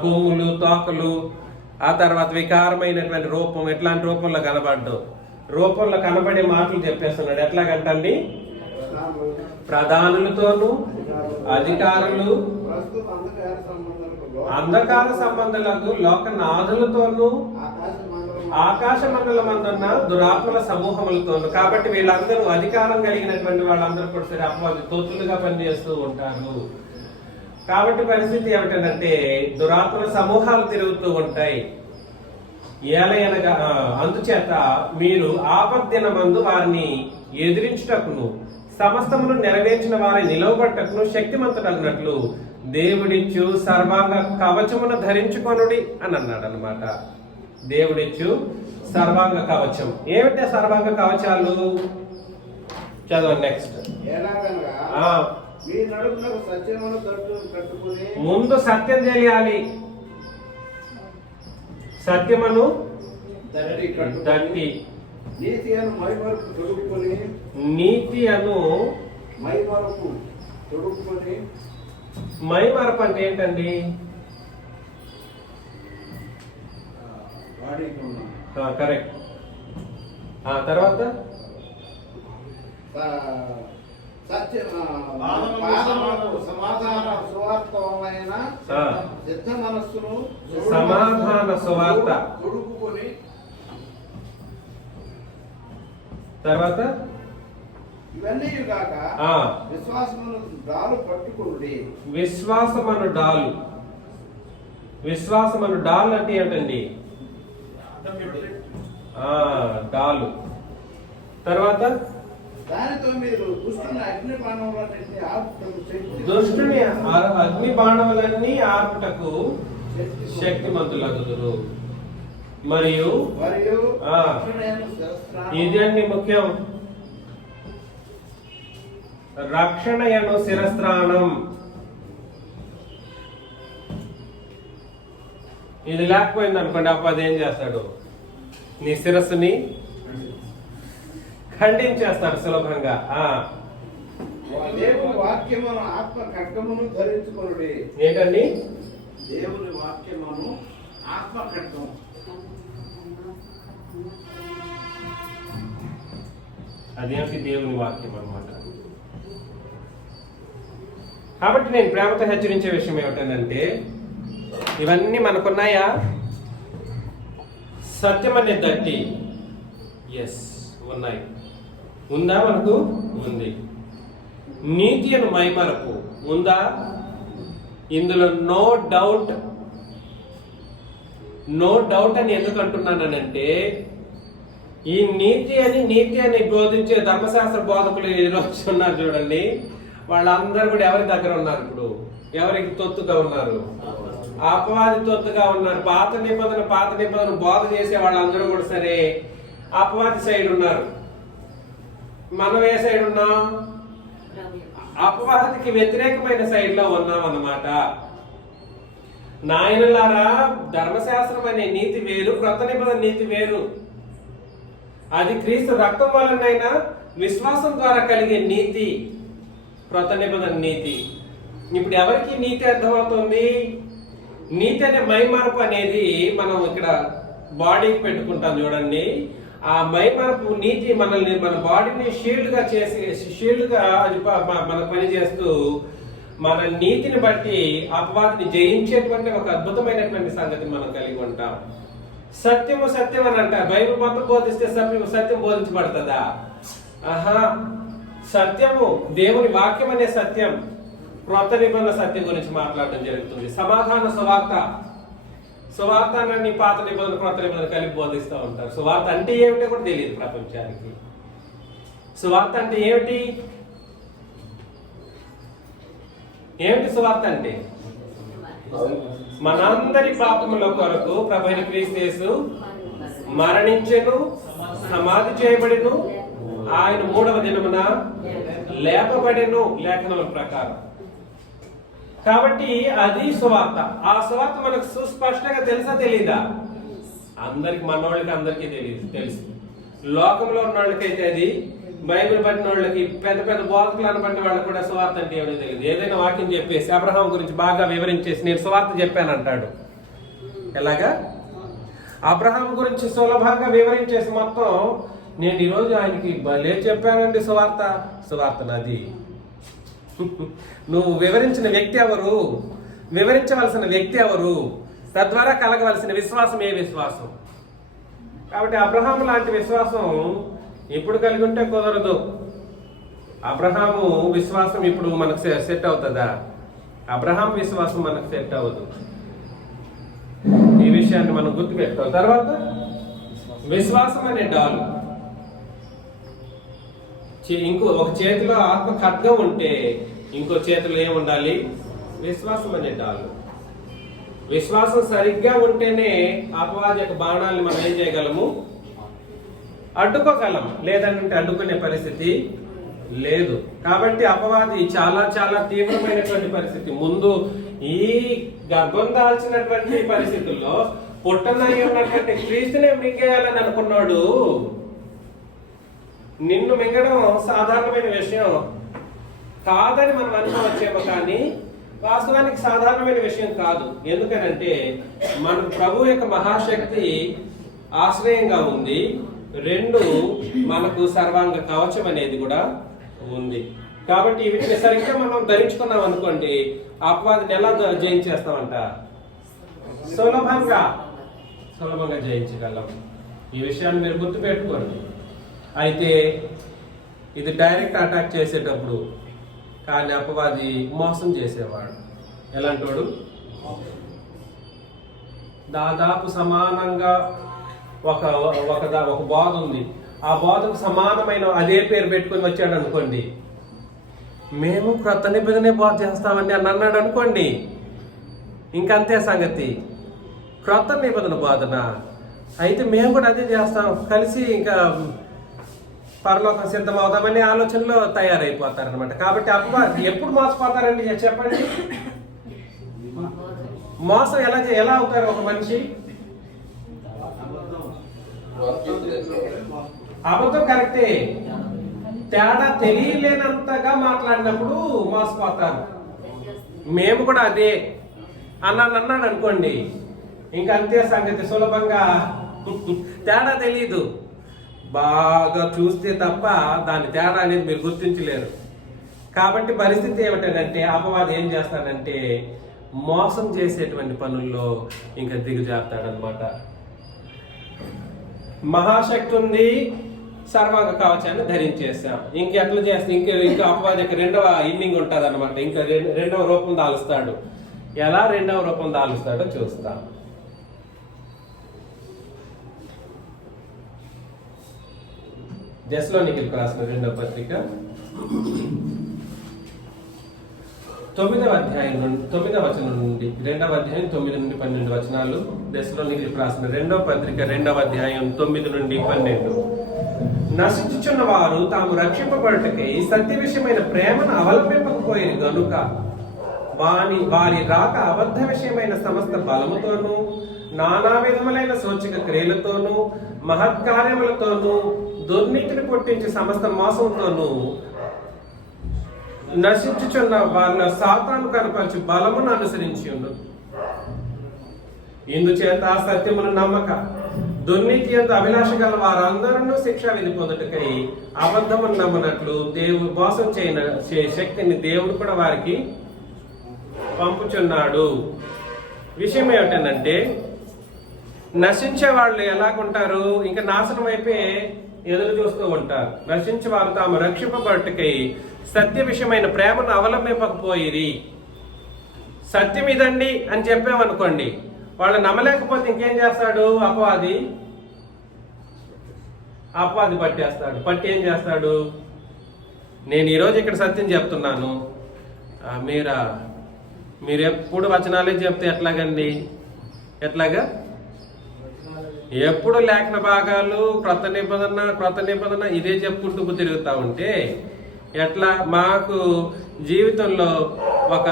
కొమ్ములు, తోకలు, ఆ తర్వాత వికారమైనటువంటి రూపం. ఎట్లాంటి రూపంలో కనబడ్డు? రూపంలో కనబడే మాటలు చెప్పేస్తున్నాడు. ఎట్లాగంటండి? ప్రధానులతోనూ అధికారులు, అంధకార సంబంధాలకు లోకనాథులతోనూ ఆకాశ మండలమందున్న దురాత్మల సమూహములతోనూ. కాబట్టి వీళ్ళందరూ అధికారం కలిగినటువంటి వాళ్ళందరూ కూడా సరే అపవాది తోతులుగా పనిచేస్తూ ఉంటారు. కాబట్టి పరిస్థితి ఏమిటంటే దురాత్మల సమూహాలు తిరుగుతూ ఉంటాయి. ఏలయనగా అందుచేత మీరు ఆపద్దినమందు వారిని ఎదిరించుటకును సమస్తమును నెరవేర్చిన వారిని నిలవబట్టకును శక్తిమంతుడగినట్లు దేవుడిచ్చు సర్వాంగ కవచమును ధరించుకొనుడి అని అన్నాడు అనమాట. దేవుడిచ్చు సర్వాంగ కవచం. ఏమిటా సర్వాంగ కవచాలు? చదవండి నెక్స్ట్. ముందు సత్యం తెలియాలి. సత్యమును దట్టి నీతి అను మైమరపు అంటే ఏంటండి? కరెక్ట్. తర్వాత సమాధాన సువార్త. తర్వాత ఇవన్నీ కాక విశ్వాసమును డాలు పట్టుకోండి. విశ్వాసమను డాలు. విశ్వాసమను డాల్ అంటే ఏంటండి? డాలు. తర్వాత దానితో మీరు దుష్టుని అగ్ని బాణములన్నీ ఆర్పుటకు శక్తిమంతులగుదురు. మరియు ఇది అన్ని ముఖ్యం. రక్షణయను శిరస్త్రాణం. ఇది లేకపోయింది అనుకోండి, అప్పుడు అదేం చేస్తాడు? నీ శిరస్సుని ఖండించేస్తాడు సులభంగా. దేవుని వాక్యమును ఆత్మ ఖడ్గమును ధరించుకొనుడి. ఏంటండి? దేవుని వాక్యమును ఆత్మ ఖడ్గము. అదేంటి? దేవుని వాక్యం అన్నమాట. కాబట్టి నేను ప్రేమతో హెచ్చరించే విషయం ఏమిటంటే, ఇవన్నీ మనకున్నాయా? సత్యం అనే దట్టి ఎస్ ఉన్నాయి. ఉందా? మనకు ఉంది. నీతి అని మైమరపు ఉందా? ఇందులో నో డౌట్. నో డౌట్ అని ఎందుకు అంటున్నానంటే, ఈ నీతి అని బోధించే ధర్మశాస్త్ర బోధకులు ఈరోజు ఉన్నారు చూడండి, వాళ్ళందరూ కూడా ఎవరి దగ్గర ఉన్నారు? ఇప్పుడు ఎవరికి తొత్తుగా ఉన్నారు? అపవాది తొత్తుగా ఉన్నారు. పాత నిబంధన బోధ చేసే వాళ్ళందరూ కూడా సరే అపవాది సైడ్ ఉన్నారు. మనం ఏ సైడ్ ఉన్నాం? అపవాదికి వ్యతిరేకమైన సైడ్ లో ఉన్నాం అన్నమాట. నాయనలారా, ధర్మశాస్త్రం అనే నీతి వేరు, క్రొత్త నిబంధన నీతి వేరు. అది క్రీస్తు రక్తం వలనైనా విశ్వాసం ద్వారా కలిగే నీతి క్రొత్త నిబంధన నీతి. ఇప్పుడు ఎవరికి నీతి అర్థమవుతుంది? నీతి అనే మైమరపు అనేది మనం ఇక్కడ బాడీకి పెట్టుకుంటాం చూడండి. ఆ మైమరపు నీతి మనల్ని, మన బాడీని షీల్డ్ గా అది మన పని చేస్తూ మన నీతిని బట్టి అపవాదిని జయించేటువంటి ఒక అద్భుతమైనటువంటి సంగతి మనం కలిగి ఉంటాం. సత్యము సత్యం అని అంటారు. బైబిల్ మొత్తం బోధిస్తే సత్యం బోధించబడుతుందా? సత్యము దేవుని వాక్యం అనే సత్యం, క్రొత్త నిబంధన సత్యం గురించి మాట్లాడడం జరుగుతుంది. సమాధాన సువార్త అని పాత నిబంధన క్రొత్త నిబంధన కలిపి బోధిస్తూ ఉంటారు. సువార్త అంటే ఏమిటో కూడా తెలియదు ప్రపంచానికి. సువార్త అంటే ఏమిటి? సువార్త అంటే మనందరి పాపముల కొరకు ప్రభువైన క్రీస్తు యేసు మరణించెను, సమాధి చేయబడెను, ఆయన 3వ దినమున లేపబడెను లేఖనముల ప్రకారం. కాబట్టి అది సువార్త. ఆ సువార్త మనకు సుస్పష్టంగా తెలుసా తెలీదా? అందరికి, మనోళ్ళకి అందరికీ తెలుసు. లోకంలో ఉన్న వాళ్ళకైతే అది, బైబిల్ పట్టిన వాళ్ళకి, పెద్ద పెద్ద బోధకులను పట్టిన వాళ్ళకి కూడా సువార్త అంటే ఏమో తెలియదు. ఏదైనా వాక్యం చెప్పేసి అబ్రహాం గురించి బాగా వివరించేసి నేను సువార్త చెప్పానంటాడు. ఎలాగా? అబ్రహాం గురించి సులభంగా వివరించేసి మొత్తం నేను ఈరోజు ఆయనకి భలే చెప్పానండి సువార్త నాది. నువ్వు వివరించిన వ్యక్తి ఎవరు? వివరించవలసిన వ్యక్తి ఎవరు? తద్వారా కలగవలసిన విశ్వాసం ఏ విశ్వాసం? కాబట్టి అబ్రహాం లాంటి విశ్వాసం ఇప్పుడు కలిగి ఉంటే కుదరదు. అబ్రహాము విశ్వాసం ఇప్పుడు మనకు సెట్ అవుతుందా? అబ్రహాం విశ్వాసం మనకు సెట్ అవ్వదు. ఈ విషయం విషయాన్ని మనం గుర్తుపెట్టుకోవాలి. తర్వాత విశ్వాసం అనే డాలు. ఇంకో ఒక చేతిలో ఆత్మ ఖడ్గం ఉంటే ఇంకో చేతిలో ఏముండాలి? విశ్వాసం అనే డాలు. విశ్వాసం సరిగ్గా ఉంటేనే అపవాది యొక్క బాణాలను మనం ఏం చేయగలము? అడ్డుకోగలం. లేదంటే అడ్డుకునే పరిస్థితి లేదు. కాబట్టి అపవాది చాలా చాలా తీవ్రమైనటువంటి పరిస్థితి. ముందు ఈ గర్భం దాల్చినటువంటి పరిస్థితుల్లో పుట్టనై ఉన్నటువంటి క్రీస్తునే మింగేయాలని అనుకున్నాడు. నిన్ను మింగడం సాధారణమైన విషయం కాదని మనం అనుకోవచ్చేమో, కానీ వాస్తవానికి సాధారణమైన విషయం కాదు. ఎందుకనంటే మనకు ప్రభు యొక్క మహాశక్తి ఆశ్రయంగా ఉంది. 2 మనకు సర్వాంగ కవచం అనేది కూడా ఉంది. కాబట్టి వీటిని సరిగ్గా మనం ధరించుకున్నాం అనుకోండి, అపవాదిని ఎలా జయించేస్తామంట? సులభంగా జయించగలం. ఈ విషయాన్ని మీరు గుర్తుపెట్టుకోండి. అయితే ఇది డైరెక్ట్ అటాక్ చేసేటప్పుడు, కానీ అపవాది మోసం చేసేవాడు. ఎలాంటి వాడు? దాదాపు సమానంగా ఒక బోధ ఉంది. ఆ బోధకు సమానమైన అదే పేరు పెట్టుకుని వచ్చాడు అనుకోండి, మేము క్రొత్త నిబంధనే బోధ చేస్తామండి అని అన్నాడు అనుకోండి, ఇంకంతే సంగతి. క్రొత్త నిబంధన బోధన అయితే మేము కూడా అదే చేస్తాం, కలిసి ఇంకా పరలోకం సిద్ధమవుదామని ఆలోచనలో తయారైపోతారనమాట. కాబట్టి అపవాది ఎప్పుడు మోసపోతారండి చెప్పండి? మోసం ఎలా అవుతారు ఒక మనిషి? అబద్ధం కరెక్టే, తేడా తెలియలేనంతగా మాట్లాడినప్పుడు మోసపోతారు. మేము కూడా అదే అన్నాడు అనుకోండి, ఇంకా అంతే సంగతి. సులభంగా తేడా తెలియదు, బాగా చూస్తే తప్ప దాని తేడా అనేది మీరు గుర్తించలేరు. కాబట్టి పరిస్థితి ఏమిటంటే అపవాది ఏం చేస్తాడంటే మోసం చేసేటువంటి పనుల్లో ఇంకా దిగుజారుతాడనమాట. మహాశక్తి ఉంది, సర్వాంగ కవచాన్ని ధరించేసాం. ఇంకెట్లా చేస్తే ఇంకా అపవాది రెండవ ఇన్నింగ్ ఉంటుంది అనమాట. ఇంకా రెండవ రూపం దాలుస్తాడు. ఎలా రెండవ రూపం దాలుస్తాడో చూస్తాం. దెస్సలోనికీయులకు రాసిన 2వ పత్రిక 9వ అధ్యాయం 9వ వచనం నుండి 2వ అధ్యాయం 9 నుండి 12 వచనాలు. దెస్సలోనికీయులకు రాసిన 2వ పత్రిక 2వ అధ్యాయం 9 నుండి 12. నశించుచున్న వారు తాము రక్షింపబడుటకై సత్య విషయమైన ప్రేమను అవలంబింపకపోయేది గనుక వారి రాక అబద్ధ విషయమైన సమస్త బలముతోనూ నానా విధములైన సూచక క్రియలతోనూ మహత్కార్యములతోనూ దుర్నీతిని పుట్టించి సమస్త మోసంతోనూ నశించుచున్న వాళ్ళ సాతాను కనపరిచి బలమును అనుసరించి ఉండు. ఇందుచేత సత్యమును నమ్మక దుర్నీతి యొక్క అభిలాష గల వారందరూ శిక్ష విధి పొందుటకై అబద్ధమును నమ్మనట్లు దేవుడు మోసం చేయని శక్తిని దేవుడు కూడా వారికి పంపుచున్నాడు. విషయం ఏమిటంటే నశించే వాళ్ళు ఎలాగుంటారు? ఇంకా నాశనం అయిపోయి ఎదురు చూస్తూ ఉంటారు. నశించే వారు తాము రక్షింపబట్టుకై సత్య విషయమైన ప్రేమను అవలంబింపకపోయిరి. సత్యం ఇదండి అని చెప్పామనుకోండి, వాళ్ళు నమ్మలేకపోతే ఇంకేం చేస్తాడు? అపవాది పట్టేస్తాడు. పట్టి ఏం చేస్తాడు? నేను ఈరోజు ఇక్కడ సత్యం చెప్తున్నాను, మీరు ఎప్పుడు వచనాలే చెప్తే ఎట్లాగండి? ఎట్లాగా? ఎప్పుడు లేఖన భాగాలు క్రొత్త నిబంధన ఇదే చెప్పుకుంటూ తిరుగుతూ ఉంటే ఎట్లా? మాకు జీవితంలో ఒక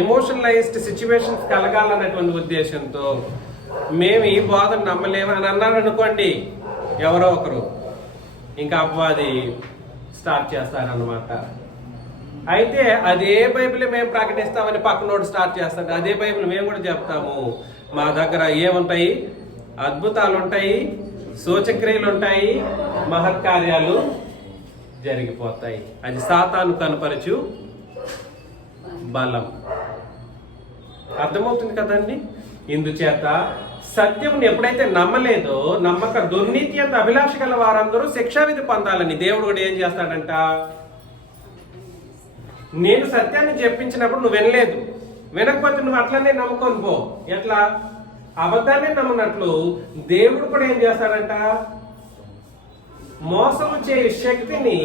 ఎమోషనలైజ్డ్ సిచ్యువేషన్స్ కలగాలన్నటువంటి ఉద్దేశంతో మేము ఈ బోధన నమ్మలేము అని అన్నారు అనుకోండి ఎవరో ఒకరు, ఇంకా అపవాది స్టార్ట్ చేస్తారనమాట. అయితే అదే బైబిల్ మేము ప్రకటిస్తామని పక్కనోడు స్టార్ట్ చేస్తాడు. అదే బైబిల్ మేము కూడా చెప్తాము. మా దగ్గర ఏముంటాయి? అద్భుతాలు ఉంటాయి, సూచక్రియలు ఉంటాయి, మహత్కార్యాలు జరిగిపోతాయి. అది సాతాను కనపరచు బలం. అర్థమవుతుంది కదండి? ఇందుచేత సత్యంని ఎప్పుడైతే నమ్మలేదో, నమ్మక దుర్నీతి అంత అభిలాష గల వారందరూ శిక్షావిధి పొందాలని దేవుడు కూడా ఏం చేస్తాడంట? నేను సత్యాన్ని చెప్పించినప్పుడు నువ్వు వినలేదు, వినకపోతే నువ్వు అట్లనే నమ్ముకొని పో. ఎట్లా? అబద్ధాన్ని నమ్మినట్లు దేవుడు కూడా ఏం చేస్తాడంట, మోసం చేయు శక్తిని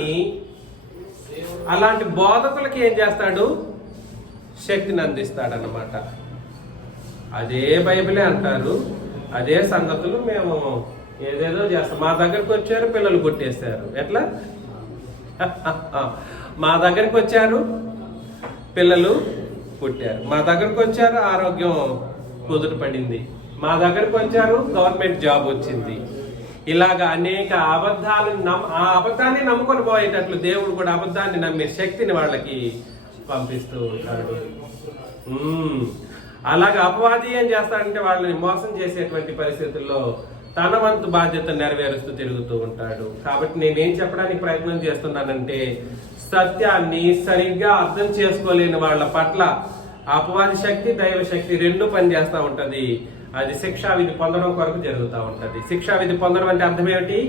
అలాంటి బోధకులకి ఏం చేస్తాడు, శక్తిని అందిస్తాడన్నమాట. అదే బైబిలే అంటారు, అదే సంగతులు మేము ఏదేదో చేస్తాం. మా దగ్గరికి వచ్చారు, పిల్లలు కొట్టేశారు. ఎట్లా? మా దగ్గరికి వచ్చారు, పిల్లలు పుట్టారు. మా దగ్గరకు వచ్చారు, ఆరోగ్యం కుదుట పడింది. మా దగ్గరకు వచ్చారు, గవర్నమెంట్ జాబ్ వచ్చింది. ఇలాగా అనేక ఆ అబద్ధాన్ని నమ్ముకొని పోయేటట్లు దేవుడు కూడా అబద్ధాన్ని నమ్మే శక్తిని వాళ్ళకి పంపిస్తూ ఉంటాడు. అలాగా అపవాది ఏం చేస్తాడంటే వాళ్ళని మోసం చేసేటువంటి పరిస్థితుల్లో తన వంతు బాధ్యత నెరవేరుస్తూ తిరుగుతూ ఉంటాడు. కాబట్టి నేనేం చెప్పడానికి ప్రయత్నం చేస్తున్నానంటే, సత్యాన్ని సరిగ్గా అర్థం చేసుకోలేని వాళ్ళ పట్ల అపవాది శక్తి, దైవ శక్తి రెండు పనిచేస్తూ ఉంటది. అది శిక్షావిధి పొందడం కొరకు జరుగుతూ ఉంటది. శిక్షావిధి పొందడం అంటే అర్థం ఏమిటి?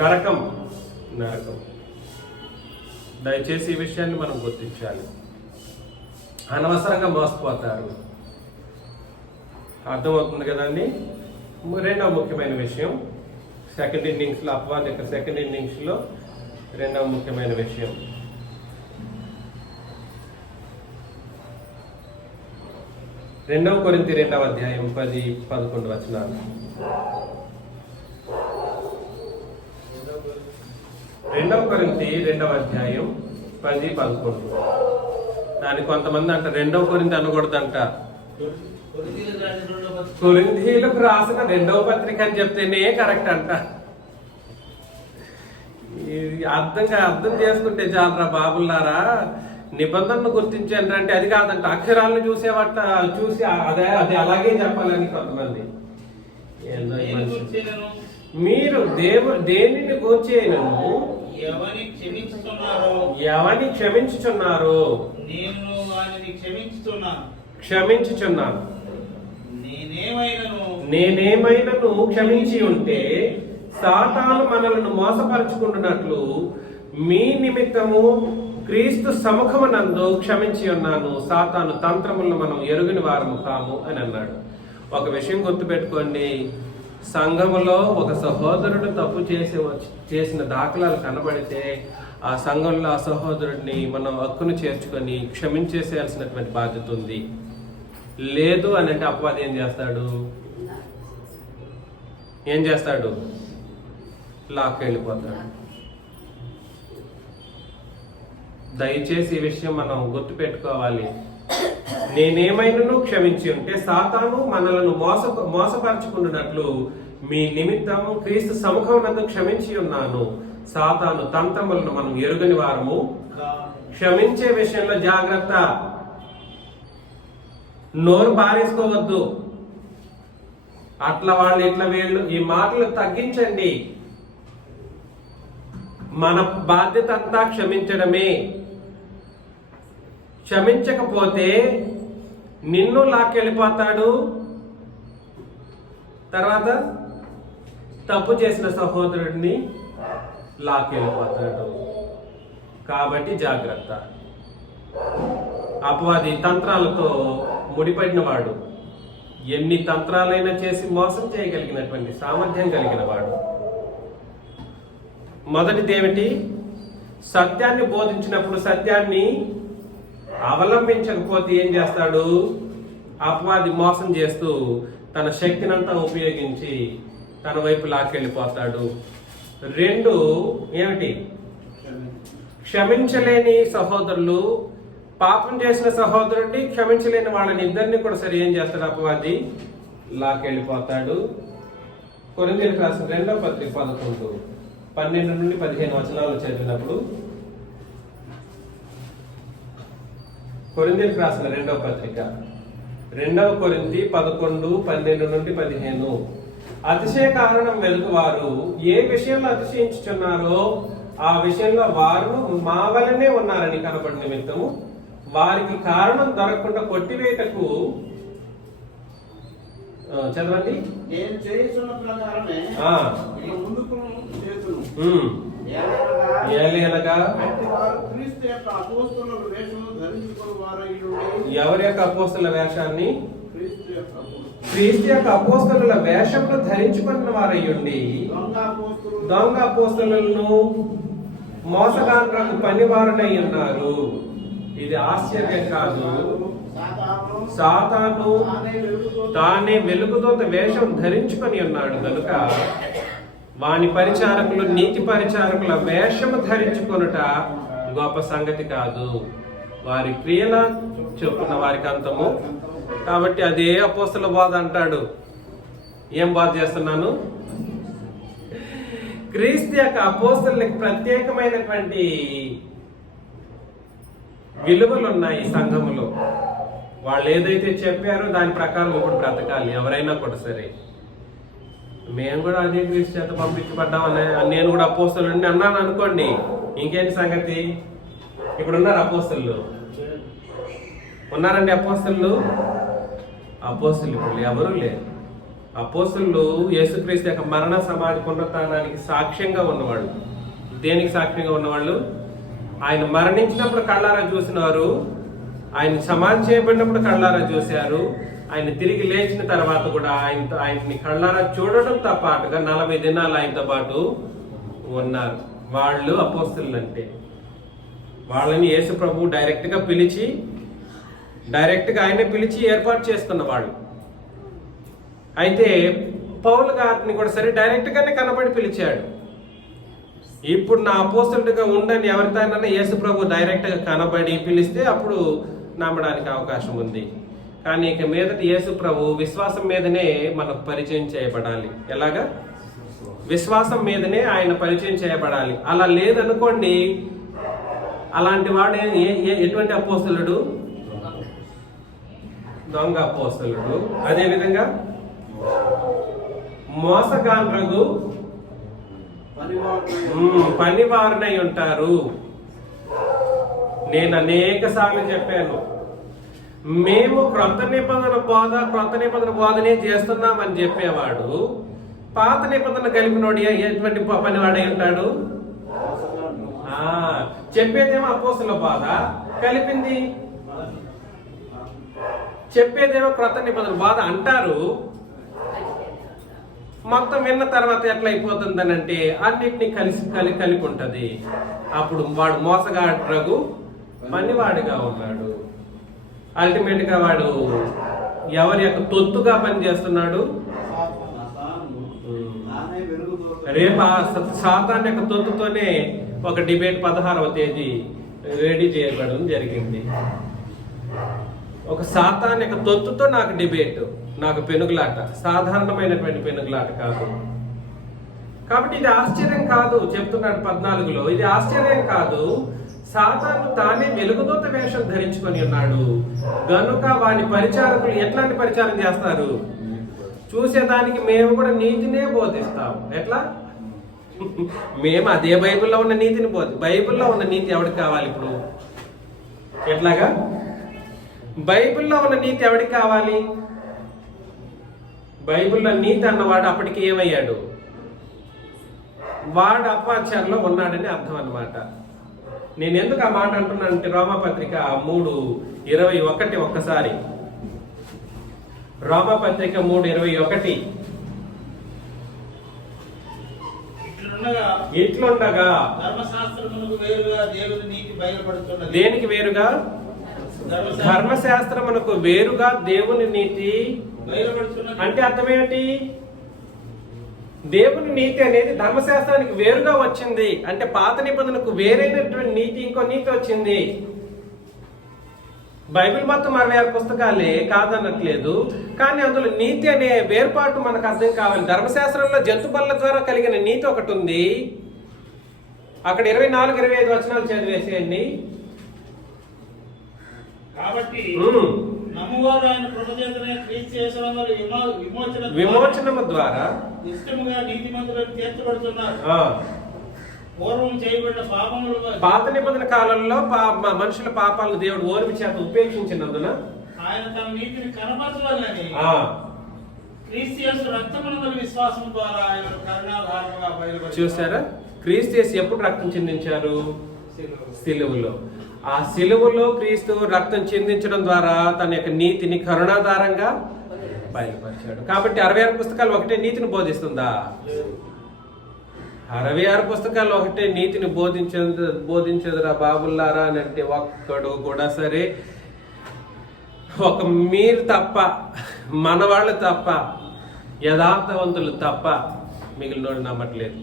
నరకం. నరకం. దయచేసి ఈ విషయాన్ని మనం గుర్తించాలి. అనవసరంగా మోసపోతారు. అర్థమవుతుంది కదండి. రెండవ ముఖ్యమైన విషయం, సెకండ్ ఇన్నింగ్స్ లో అపవాది యొక్క సెకండ్ ఇన్నింగ్స్ లో రెండవ ముఖ్యమైన విషయం, రెండవ కొరింథీ 2వ అధ్యాయం 10-11 వచనాలు. 2వ కొరింథీ 2వ అధ్యాయం 10-11. దాని కొంతమంది అంట 2వ కొరింథీ అనకూడదంట, కొరింథీలకు రాసిన 2వ పత్రిక అని చెప్తేనే కరెక్ట్ అంట. అర్థం చేసుకుంటే చాలరా బాబుల్లారా. నిబంధనను గుర్తించండి అంటే అది కాదంట, అక్షరాలను చూసి అది అలాగే చెప్పాలని కొంతమంది. మీరు దేనిని గూర్చేను ఎవని క్షమించుచున్నారో క్షమించుచున్నాను. నేనేమైనను క్షమించి ఉంటే సాతాను మనలను మోసపరుచుకుంటున్నట్లు మీ నిమిత్తము క్రీస్తు సముఖమునందు క్షమించి ఉన్నాను. సాతాను తంత్రములను మనం ఎరుగని వారము కాము అని అన్నాడు. ఒక విషయం గుర్తుపెట్టుకోండి, సంఘములో ఒక సహోదరుడు తప్పు చేసిన దాఖలాలు కనబడితే ఆ సంఘంలో ఆ సహోదరుడిని మనం హక్కును చేర్చుకొని క్షమించేసేయాల్సినటువంటి బాధ్యత ఉంది. లేదు అని అంటే అపవాది ఏం చేస్తాడు? లాక్కెళ్ళిపోతాడు. దయచేసి ఈ విషయం మనం గుర్తుపెట్టుకోవాలి. నేనేమైనను క్షమించి ఉంటే సాతాను మనలను మోసపరచుకున్నట్లు మీ నిమిత్తం క్రీస్తు సముఖమునందు క్షమించి ఉన్నాను. సాతాను తంత్రములను మనం ఎరుగని వారము. క్షమించే విషయంలో జాగ్రత్త. నోరు బారేసుకోవద్దు. అట్లా వాళ్ళు ఇట్లా వీళ్ళు ఈ మాటలు తగ్గించండి. మన బాధ్యత అంతా క్షమించడమే. క్షమించకపోతే నిన్ను లాక్కెళ్ళిపోతాడు, తర్వాత తప్పు చేసిన సహోదరుడిని లాక్కెళ్ళిపోతాడు. కాబట్టి జాగ్రత్త. అపవాది తంత్రాలతో ముడిపడిన వాడు, ఎన్ని తంత్రాలైనా చేసి మోసం చేయగలిగినటువంటి సామర్థ్యం కలిగిన వాడు. మొదటిది ఏమిటి? సత్యాన్ని బోధించినప్పుడు సత్యాన్ని అవలంబించకపోతే ఏం చేస్తాడు? అపవాది మోసం చేస్తూ తన శక్తినంతా ఉపయోగించి తన వైపు లాక్కెళ్ళిపోతాడు. రెండు ఏమిటి? క్షమించలేని సహోదరులు, పాపం చేసిన సహోదరుడిని క్షమించలేని వాళ్ళని ఇద్దరిని కూడా సరి ఏం చేస్తాడు? అపవాది లాక్కెళ్ళిపోతాడు. కొరింథీయులకు రాసిన 2వ పత్రిక 11-12 వచనాలు చదివినప్పుడు, కొరింథీయులకు రాసిన 2వ పత్రిక 2వ కొరింథీ 11-12-15. అతిశయ కారణం వెలుగు వారు ఏ విషయంలో అతిశయించుచున్నారో ఆ విషయంలో వారు మా వలనే ఉన్నారని కనబడి నిమిత్తము వారికి కారణం దొరకకుండా కొట్టివేయటకు చదవండి. నేను చేస్తున్న ప్రకారమే ముందుకు చేతును. ఏలయనగా అట్టి వారు క్రీస్తు యొక్క అపోస్తలుల వేషము ధరించుకుని వారయ్యుండి ఎవరి యొక్క అపోస్తల వేషాన్ని క్రీస్తు యొక్క క్రీస్తు యొక్క అపోస్తలుల వేషమును ధరించుకున్న వారయ్యుండి దొంగ అపోస్తలులను మోసగాండ్రకు పనివారునై ఉన్నారు. ఇది ఆశ్చర్యం కాదు. సాతాను తానే వెలుగుదోత వేషం ధరించుకొని ఉన్నాడు కనుక వాని పరిచారకులు నీతి పరిచారకుల వేషము ధరించుకొనుట గొప్ప సంగతి కాదు. వారి క్రియల చొప్పున వారికి అంతము. కాబట్టి అదే అపోస్తల బోధ అంటాడు. ఏం బోధ చేస్తున్నాను? క్రీస్తు యొక్క అపోస్తలులకు ప్రత్యేకమైనటువంటి విలువలు ఉన్నాయి సంఘములో. వాళ్ళు ఏదైతే చెప్పారో దాని ప్రకారం ఇప్పుడు బ్రతకాలి ఎవరైనా కూడా సరే. మేము కూడా అదే క్రీస్తు చేత పంపించబడ్డామని నేను కూడా అపోస్తలుని అన్నాను అనుకోండి, ఇంకేంటి సంగతి? ఇప్పుడు ఉన్నారు అపోస్తలు, ఉన్నారండి అపోస్తలు. అపోస్తలు ఇప్పుడు ఎవరు లేరు. అపోస్తలు యేసుక్రీస్తు యొక్క మరణ సమాధి పునరుత్థానానికి సాక్ష్యంగా ఉన్నవాళ్ళు. దేనికి సాక్ష్యంగా ఉన్నవాళ్ళు? ఆయన మరణించినప్పుడు కళ్ళారా చూసినారు, ఆయన సమాధి చేయబడినప్పుడు కళ్ళారా చూశారు, ఆయన తిరిగి లేచిన తర్వాత కూడా ఆయన్ని కళ్ళారా చూడటంతో పాటుగా 40 దినాలు ఆయనతో పాటు ఉన్నారు. వాళ్ళు అపోస్తలు అంటే వాళ్ళని యేసు ప్రభు డైరెక్ట్ గా ఆయనే పిలిచి ఏర్పాటు చేసుకున్న వాళ్ళు. అయితే పౌలు గారిని కూడా సరే డైరెక్ట్ గానే కనబడి పిలిచాడు. ఇప్పుడు నా అపోస్తలుడిగా ఉండని ఎవరితోనైనా యేసు ప్రభు డైరెక్ట్ గా కనబడి పిలిస్తే అప్పుడు నమ్మడానికి అవకాశం ఉంది. కానీ ఇక మీదట యేసు ప్రభు విశ్వాసం మీదనే మనకు పరిచయం చేయబడాలి. ఎలాగా? విశ్వాసం మీదనే ఆయన పరిచయం చేయబడాలి. అలా లేదనుకోండి, అలాంటి వాడు ఎటువంటి అపోస్తలుడు? దొంగ అపోస్తలుడు. అదే విధంగా మోసగాండ్రగు పనివారునై ఉంటారు. నేను అనేక సార్లు చెప్పాను, మేము క్రొత్త నిబంధన బోధనే చేస్తున్నామని చెప్పేవాడు పాత నిబంధన కలిపినోడు ఎటువంటి పనివాడై ఉంటాడు? చెప్పేదేమో అపోస్తల బోధ, కలిపింది చెప్పేదేమో క్రొత్త నిబంధన బోధ అంటారు. మొత్తం విన్న తర్వాత ఎట్లా అయిపోతుందని అంటే అన్నిటినీ కలిపి ఉంటది. అప్పుడు వాడు మోసగాడు పనివాడిగా ఉన్నాడు. అల్టిమేట్ గా వాడు ఎవరి యొక్క తొత్తుగా పనిచేస్తున్నాడు? రేపు సాతాన్ యొక్క తొత్తుతోనే ఒక డిబేట్ 16వ తేదీ రెడీ చేయబడడం జరిగింది. ఒక సాతాన్ యొక్క తొత్తుతో నాకు డిబేట్, నాకు పెనుగులాట, సాధారణమైనటువంటి పెనుగులాట కాదు. కాబట్టి ఇది ఆశ్చర్యం కాదు. చెప్తున్నాడు 14లో, ఇది ఆశ్చర్యం కాదు. సాతాను తానే వెలుగుదోత వేషం ధరించుకొని ఉన్నాడు గనుక వాని పరిచారకులు ఎట్లాంటి పరిచారం చేస్తారు? చూసేదానికి మేము కూడా నీతినే బోధిస్తాం. ఎట్లా? మేము అదే బైబిల్లో ఉన్న నీతిని బైబిల్లో ఉన్న నీతి ఎవరికి కావాలి? ఇప్పుడు ఎట్లాగా? బైబిల్లో ఉన్న నీతి ఎవరికి కావాలి? బైబిల్లో నీతి అన్నవాడు అప్పటికి ఏమయ్యాడు? వాడు అపచారంలో ఉన్నాడని అర్థం అన్నమాట. నేను ఎందుకు ఆ మాట అంటున్నానంటే రోమాపత్రిక 3:21 ఒక్కసారి. రోమాపత్రిక 3:21 ఇట్లుండగా దేనికి వేరుగా? ధర్మశాస్త్రమునకు వేరుగా దేవుని నీతి అంటే అర్థమేంటి? దేవుని నీతి అనేది ధర్మశాస్త్రానికి వేరుగా వచ్చింది అంటే పాత నిబంధనకు వేరైనటువంటి నీతి, ఇంకో నీతి వచ్చింది. బైబిల్ మొత్తం 66 పుస్తకాలే కాదనట్లేదు, కానీ అందులో నీతి అనే వేర్పాటు మనకు అర్థం కావాలి. ధర్మశాస్త్రంలో జంతు బల్ల ద్వారా కలిగిన నీతి ఒకటి ఉంది. అక్కడ 24-25 వచనాలు చదివేసేయండి. కాబట్టి నమ్మువారు ఆయన కృపచేతనే క్రీస్తు యేసునందు విమోచనము ద్వారా ఇష్టముగా నీతిమంతులను తీర్చబడుతున్నారు. పూర్వం చేయబడిన పాపములు పాత నిబంధన కాలంలో మనుషుల పాపాలను దేవుడు ఓర్మి చేత ఉపేక్షించినందున ఆయన తన నీతిని కనపరచాలని క్రీస్తు యేసు రక్తమునందు విశ్వాసం ద్వారా ఆయన కరుణాధారముగా బయలుపరిచారు. చూసారా? క్రీస్తు యేసు ఎప్పుడు రక్తం చిందించారు? సిలువలో. ఆ సిలువలో క్రీస్తు రక్తం చిందించడం ద్వారా తన యొక్క నీతిని కరుణాధారంగా బయలుపరిచాడు. కాబట్టి 66 పుస్తకాలు ఒకటే నీతిని బోధిస్తుందా? 66 పుస్తకాలు ఒకటే నీతిని బోధించదురా బాబుల్లారా అని అంటే ఒక్కడు కూడా సరే, ఒక మీరు తప్ప, మన వాళ్ళు తప్ప, యథార్థవంతులు తప్ప మిగిలినోడు నమ్మట్లేదు.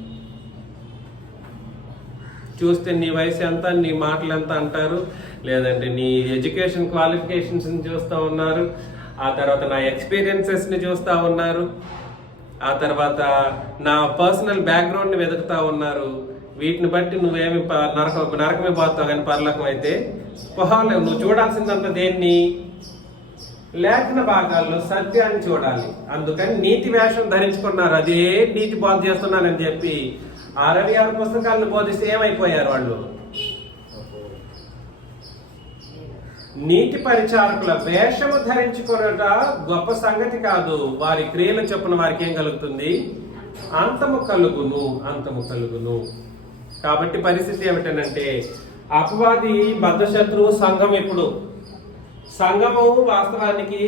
చూస్తే నీ వయసు ఎంత, నీ మాటలు ఎంత అంటారు, లేదంటే నీ ఎడ్యుకేషన్ క్వాలిఫికేషన్స్ని చూస్తూ ఉన్నారు, ఆ తర్వాత నా ఎక్స్పీరియన్సెస్ని చూస్తూ ఉన్నారు, ఆ తర్వాత నా పర్సనల్ బ్యాక్గ్రౌండ్ని వెతుకుతూ ఉన్నారు. వీటిని బట్టి నువ్వేమి నరకమే పోతావు, కానీ పరలోకం అయితే పోలేవు. నువ్వు చూడాల్సిందంతా దేన్ని? లేఖన భాగాల్లో సత్యాన్ని చూడాలి. అందుకని నీతి వేషం ధరించుకున్నారు. అదే నీతి బోధ చేస్తున్నానని చెప్పి 66 పుస్తకాలను బోధిస్తే ఏమైపోయారు వాళ్ళు? నీతి పరిచారకుల వేషము ధరించుకున్నట గొప్ప సంగతి కాదు, వారి క్రియల చొప్పున వారికి ఏం కలుగుతుంది? అంతము కలుగును. కాబట్టి పరిస్థితి ఏమిటనంటే, అపవాది బద్ధశత్రువు సంఘం. ఇప్పుడు సంఘము వాస్తవానికి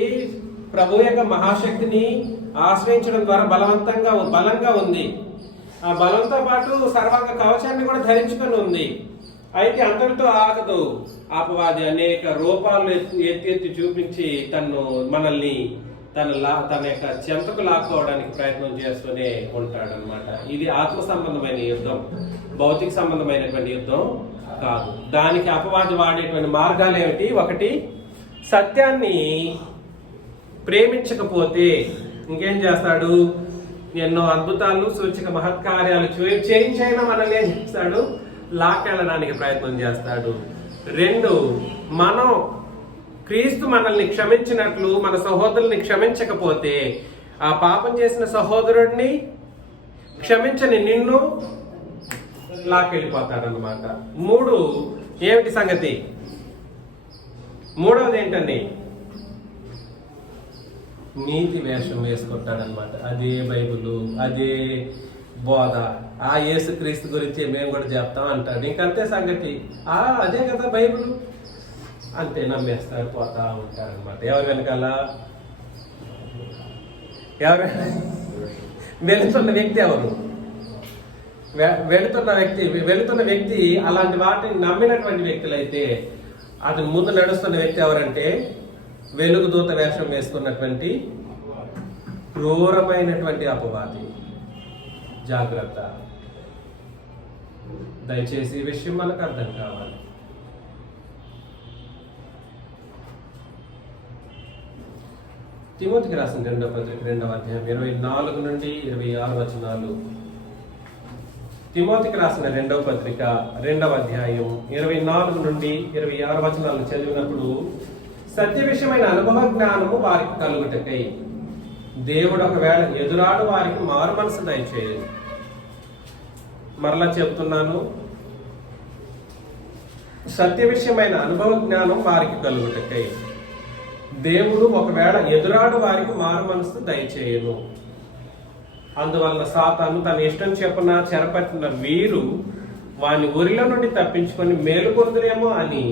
ప్రభు యొక్క మహాశక్తిని ఆశ్రయించడం ద్వారా బలంగా ఉంది. ఆ బలంతో పాటు సర్వాంగ కవచాన్ని కూడా ధరించుకొని ఉంది. అయితే అంతటితో ఆగదు. అపవాది అనేక రూపాలను ఎత్తి చూపించి మనల్ని తన యొక్క చెంతకు లాక్కోవడానికి ప్రయత్నం చేస్తూనే ఉంటాడనమాట. ఇది ఆత్మ సంబంధమైన యుద్ధం, భౌతిక సంబంధమైనటువంటి యుద్ధం కాదు. దానికి అపవాది వాడేటువంటి మార్గాలు ఏమిటి? ఒకటి, సత్యాన్ని ప్రేమించకపోతే ఇంకేం చేస్తాడు? ఎన్నో అద్భుతాలు, సూచక మహత్కార్యాలు చేయించైనా మనల్ని ఏం చేస్తాడు? లాక్కెళ్ళడానికి ప్రయత్నం చేస్తాడు. 2, మనం క్రీస్తు మనల్ని క్షమించినట్లు మన సహోదరుల్ని క్షమించకపోతే ఆ పాపం చేసిన సహోదరుడిని క్షమించని నిన్ను లాక్కెళ్ళిపోతాడనమాట. 3, ఏమిటి సంగతి? 3వది ఏంటండి? నీతి వేషం వేసుకుంటాడనమాట. అదే బైబిల్, అదే బోధ, ఆ యేసుక్రీస్తు గురించి మేము కూడా చెప్తాం అంటాడు. ఇంకంతే సంగతి. అదే కదా బైబిల్, అంతే నమ్మేస్తారు, పోతా ఉంటారనమాట. ఎవరు వెనకాల? వెళుతున్న వ్యక్తి ఎవరు? వెళుతున్న వ్యక్తి అలాంటి వాటిని నమ్మినటువంటి వ్యక్తులైతే అతని ముందు నడుస్తున్న వ్యక్తి ఎవరంటే వెలుగుదూత వేషం వేసుకున్నటువంటి క్రూరమైనటువంటి అపవాది. జాగ్రత్త. దయచేసి ఈ విషయం మనకు అర్థం కావాలి. తిమోతికి రాసిన 2వ పత్రిక 2వ అధ్యాయం 24 నుండి 26 వచనాలు. తిమోతికి రాసిన 2వ పత్రిక 2వ అధ్యాయం 24 నుండి 26 వచనాలు చదివినప్పుడు, సత్య విషయమైన అనుభవ జ్ఞానము వారికి కలుగుటకై దేవుడు ఒకవేళ ఎదురాడు వారికి మారు మనసు దయచేయదు. మరలా చెప్తున్నాను, సత్య విషయమైన అనుభవ జ్ఞానం వారికి కలుగుటకై దేవుడు ఒకవేళ ఎదురాడు వారికి మారు మనసు దయచేయను. అందువల్ల సాతాను తన ఇష్టం చెప్పున చెరపట్టిన వీరు వాని ఊరిలో నుండి తప్పించుకొని మేలు పొందురేమో అని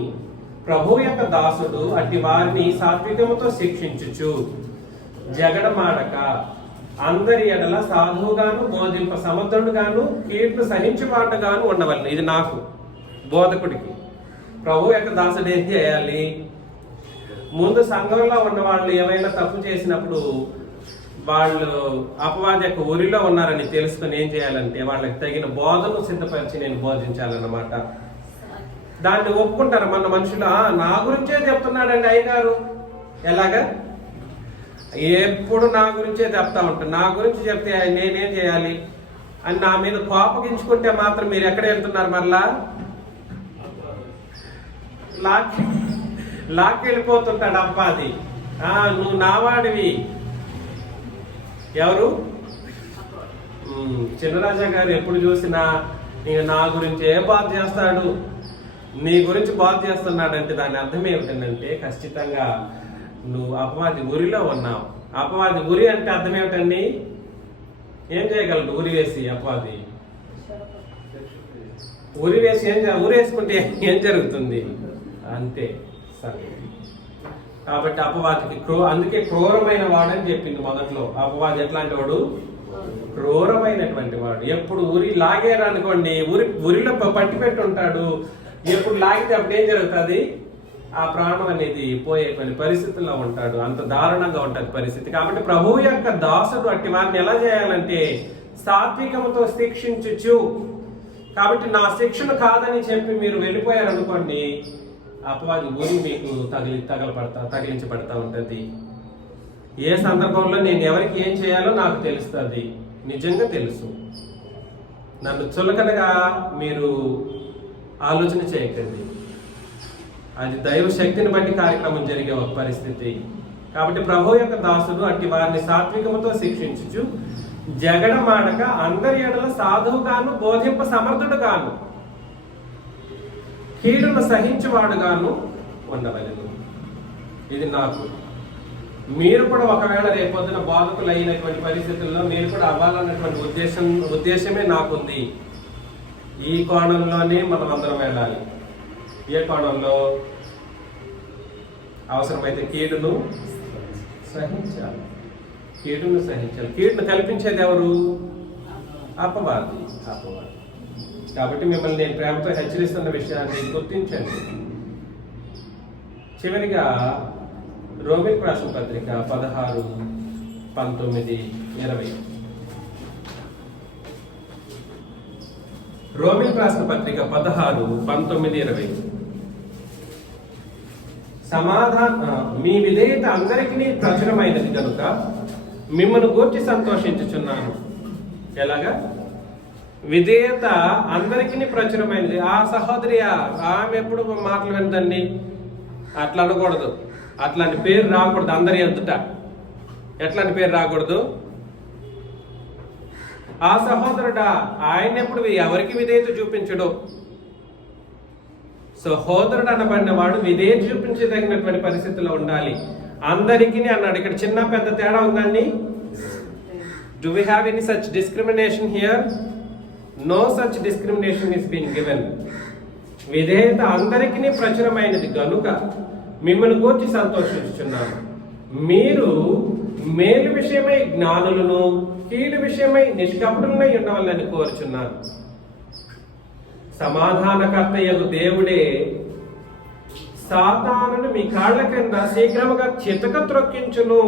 ప్రభు యొక్క దాసుడు అట్టి వారిని సాత్వికముతో శిక్షించుచు జగడమాడక అందరి ఎడల సాధువుగాను బోధింప సమర్థుడుగాను కీర్తి సహించుబాటుగాను ఉండవలను. ఇది నాకు బోధకుడికి. ప్రభు యొక్క దాసుడు ఏం చేయాలి? ముందు సంఘంలో ఉన్న వాళ్ళు ఏమైనా తప్పు చేసినప్పుడు వాళ్ళు అపవాది యొక్క ఊరిలో ఉన్నారని తెలుసుకుని ఏం చేయాలంటే వాళ్ళకి తగిన బోధను సిద్ధపరిచి నేను బోధించాలన్నమాట. దాన్ని ఒప్పుకుంటారు మన మనుషులు. నా గురించే చెప్తున్నాడండి అయ్యగారు. ఎలాగా? ఎప్పుడు నా గురించే చెప్తా ఉంటాను. నా గురించి చెప్తే నేనేం చేయాలి అని నా మీద కోపగించుకుంటే మాత్రం మీరు ఎక్కడ వెళ్తున్నారు? మరలా లాక్కెళ్ళిపోతుంటాడు అబ్బాది. నువ్వు నావాడివి. ఎవరు? చిన్నరాజా గారు ఎప్పుడు చూసినా నా గురించి ఏ బాధ చేస్తాడు, నీ గురించి బాధ చేస్తున్నాడంటే దాని అర్థం ఏమిటంటే ఖచ్చితంగా నువ్వు అపవాది గురిలో ఉన్నావు. అపవాది గురి అంటే అర్థం ఏమిటండి? ఏం చేయగలడు ఉరి వేసి అపవాది? ఊరేసుకుంటే ఏం జరుగుతుంది? అంతే సరే. కాబట్టి అపవాదికి అందుకే క్రూరమైన వాడని చెప్పింది మొదట్లో. అపవాది ఎట్లాంటి వాడు? క్రూరమైనటువంటి వాడు. ఎప్పుడు ఊరి లాగారు అనుకోండి, ఊరిలో పట్టి పెట్టి ఉంటాడు. ఎప్పుడు లాగితే అప్పుడు ఏం జరుగుతుంది? ఆ ప్రాణం అనేది పోయేటువంటి పరిస్థితుల్లో ఉంటాడు. అంత దారుణంగా ఉంటుంది పరిస్థితి. కాబట్టి ప్రభువు యొక్క దాసుడు అట్టి వారిని ఎలా చేయాలంటే సాత్వికముతో శిక్షించుచు. కాబట్టి నా శిక్షణ కాదని చెప్పి మీరు వెళ్ళిపోయారనుకోండి, అపవాది ఊరి మీకు తగిలించబడతా ఉంటుంది. ఏ సందర్భంలో నేను ఎవరికి ఏం చేయాలో నాకు తెలుస్తుంది, నిజంగా తెలుసు. నన్ను చులకనగా మీరు ఆలోచన చేయకండి. అది దైవ శక్తిని బట్టి కార్యక్రమం జరిగే ఒక పరిస్థితి. కాబట్టి ప్రభు యొక్క దాసుడు అట్టి వారిని సాత్వికముతో శిక్షించుచు జగడమాడక అందరి ఎడల సాధువుగాను బోధింప సమర్థుడుగాను కీడును సహించువాడుగాను ఉండవలెను. ఇది నాకు. మీరు కూడా ఒకవేళ రేపొద్దున బాధకులు అయినటువంటి పరిస్థితుల్లో మీరు కూడా అవ్వాలన్నటువంటి ఉద్దేశమే నాకుంది. ఈ కోణంలోనే మనం అందరం వెళ్ళాలి. ఏ కోణంలో? అవసరమైతే కీడును సహించాలి. కీడును కల్పించేది ఎవరు? అపవాది. కాబట్టి మిమ్మల్ని నేను ప్రేమతో హెచ్చరిస్తున్న విషయాన్ని గుర్తించండి. చివరిగా రోమిలకు రాసిన పత్రిక 16, 19, 20. రోమిలకు రాసిన పత్రిక 16, 19, 20. మీ విధేయత అందరికీ ప్రచురమైనది కనుక మిమ్మల్ని గూర్చి సంతోషించుచున్నాను. ఎలాగా? విధేయత అందరికీ ప్రచురమైనది. ఆ సహోదరి ఆమె ఎప్పుడు మాటలు విందండి, అట్లా అనకూడదు. అట్లాంటి పేరు రాకూడదు అందరి ఎదుట. ఎట్లాంటి పేరు రాకూడదు? ఆ సహోదరుడా, ఆయన ఎప్పుడు ఎవరికి విధేయత చూపించడు. సహోదరుడు అనబడిన వాడు విధేయత చూపించదగినటువంటి పరిస్థితుల్లో ఉండాలి. అందరికీ అన్నాడు. ఇక్కడ చిన్న పెద్ద తేడా ఉందండి. Do we have any such discrimination here? No such discrimination is being given. విధేయత అందరికీ ప్రచురమైనది కనుక మిమ్మల్ని గూర్చి సంతోషించుచున్నాను. మీరు మేలు విషయమై జ్ఞానులను, కీడు విషయమై నిష్కపటులై ఉండవాలని కోరుచున్నాను. సమాధానకర్తయగు దేవుడే సాతానును మీ కాళ్ల క్రింద శీఘ్రముగా చితక త్రొక్కించును.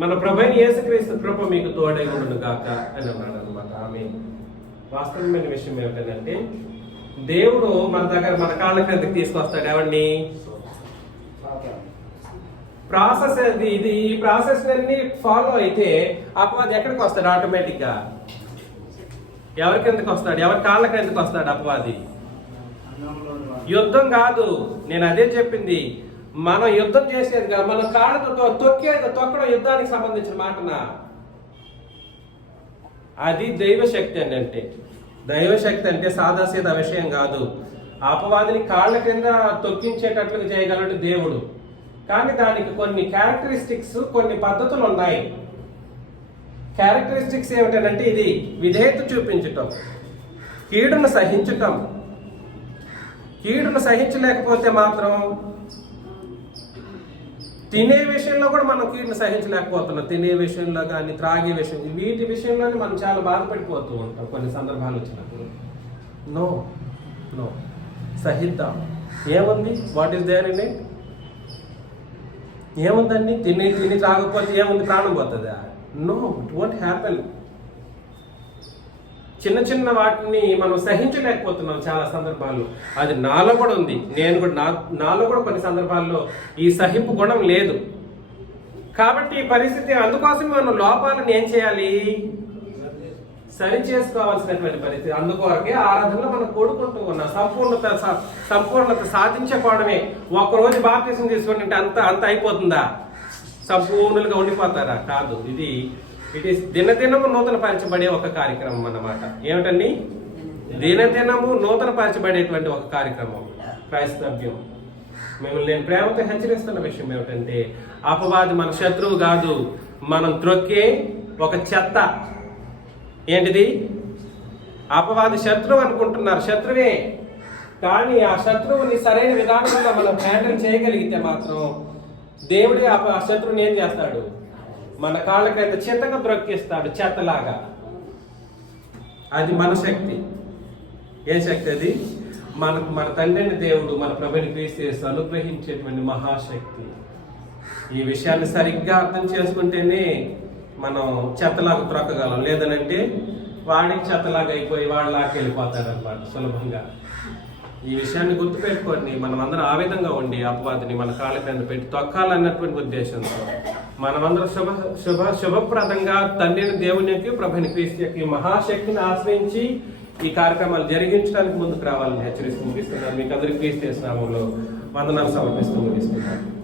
మన ప్రభువైన యేసుక్రీస్తు కృప మీకు తోడై ఉండును గాక అని అన్నాడు అనమాట. ఆమె వాస్తవమైన విషయం ఏమిటంటే, దేవుడు మన కాళ్ళ క్రిందకి తీసుకొస్తాడు. ఎవరిని? ప్రాసెస్ ఇది. ఈ ప్రాసెస్ అన్ని ఫాలో అయితే అపవాది ఎక్కడికి వస్తాడు? ఆటోమేటిక్ గా ఎవరి కిందకి వస్తాడు? ఎవరి కాళ్ళ కిందకి వస్తాడు అపవాది? యుద్ధం కాదు. నేను అదే చెప్పింది. మనం యుద్ధం చేసేది కాదు, మన కాళ్ళతో తొక్కడం యుద్ధానికి సంబంధించిన మాటనా? అది దైవశక్తి అండి. అంటే దైవశక్తి అంటే సాదాసీద విషయం కాదు. అపవాదిని కాళ్ళ కింద తొక్కించేటట్లుగా చేయగలడు దేవుడు. కానీ దానికి కొన్ని క్యారెక్టరిస్టిక్స్, కొన్ని పద్ధతులు ఉన్నాయి. క్యారెక్టరిస్టిక్స్ ఏమిటంటే ఇది విధేయత చూపించటం, కీడును సహించటం. కీడును సహించలేకపోతే మాత్రం తినే విషయంలో కూడా మనం కీడును సహించలేకపోతున్నాం. తినే విషయంలో కానీ, త్రాగే విషయం, వీటి విషయంలోనే మనం చాలా బాధపడిపోతూ ఉంటాం కొన్ని సందర్భాలు వచ్చినప్పుడు. నో నో సహిద్దాం. ఏముంది? What is there in it? ఏముందండి? తిని త్రాగకపోతే ఏముంది? ప్రాణం పోతుందా? No, it won't happen. చిన్న చిన్న వాటిని మనం సహించలేకపోతున్నాం చాలా సందర్భాల్లో. అది నాలో కూడా ఉంది. నేను కూడా నాలో కూడా కొన్ని సందర్భాల్లో ఈ సహింపు గుణం లేదు. కాబట్టి ఈ పరిస్థితి, అందుకోసం మనం లోపాలను ఏం చేయాలి? సరి చేసుకోవాల్సినటువంటి పరిస్థితి. అందుకోరకే ఆరాధనలో మనం కూడుకుంటూ ఉన్నాం. సంపూర్ణత సాధించకపోవడమే. ఒక్కరోజు బాప్తిసం తీసుకుంటే అంత అయిపోతుందా? సంపూర్ణులుగా ఉండిపోతారా? కాదు. ఇట్ ఈస్ దినదినము నూతన పరచబడే ఒక కార్యక్రమం అన్నమాట. ఏమిటండి? దినదినము నూతన పరచబడేటువంటి ఒక కార్యక్రమం క్రైస్తవ్యం. మిమ్మల్ని నేను ప్రేమతో హెచ్చరిస్తున్న విషయం ఏమిటంటే, అపవాది మన శత్రువు కాదు, మనం త్రొక్కే ఒక చెత్త. ఏంటిది? అపవాది శత్రువు అనుకుంటున్నారు, శత్రువే. కానీ ఆ శత్రువుని సరైన విధానంలో మనం హ్యాండిల్ చేయగలిగితే మాత్రం దేవుడే ఆ శత్రువుని ఏం చేస్తాడు? మన కాళ్ళ కింద చెత్తగా బ్రొక్కిస్తాడు, చెత్తలాగా. అది మన శక్తి. ఏ శక్తి అది? మన తండ్రిని దేవుడు మన ప్రభుని క్రీస్తు అనుగ్రహించేటువంటి మహాశక్తి. ఈ విషయాన్ని సరిగ్గా అర్థం చేసుకుంటేనే మనం చెత్తలాగా త్రొక్కగలం. లేదనంటే వాడికి చెత్తలాగా అయిపోయి వాడిలాగా వెళ్ళిపోతాడు అనమాట సులభంగా. ఈ విషయాన్ని గుర్తుపెట్టుకోండి. మనమందరం ఆ విధంగా ఉండి అపవాదిని మన కాళ్ళ కింద పెట్టి తొక్కాలన్నటువంటి ఉద్దేశంతో మనమందరం శుభప్రదంగా తండ్రిని దేవునికి ప్రభుని క్రీస్తు మహాశక్తిని ఆశ్రయించి ఈ కార్యక్రమాలు జరిగించడానికి ముందుకు రావాలని హెచ్చరిస్తూ ముగిస్తున్నాను. మీకు అందరికీ క్రీస్తు నామములో వందనాలు సమర్పిస్తూ ముగిస్తున్నాను.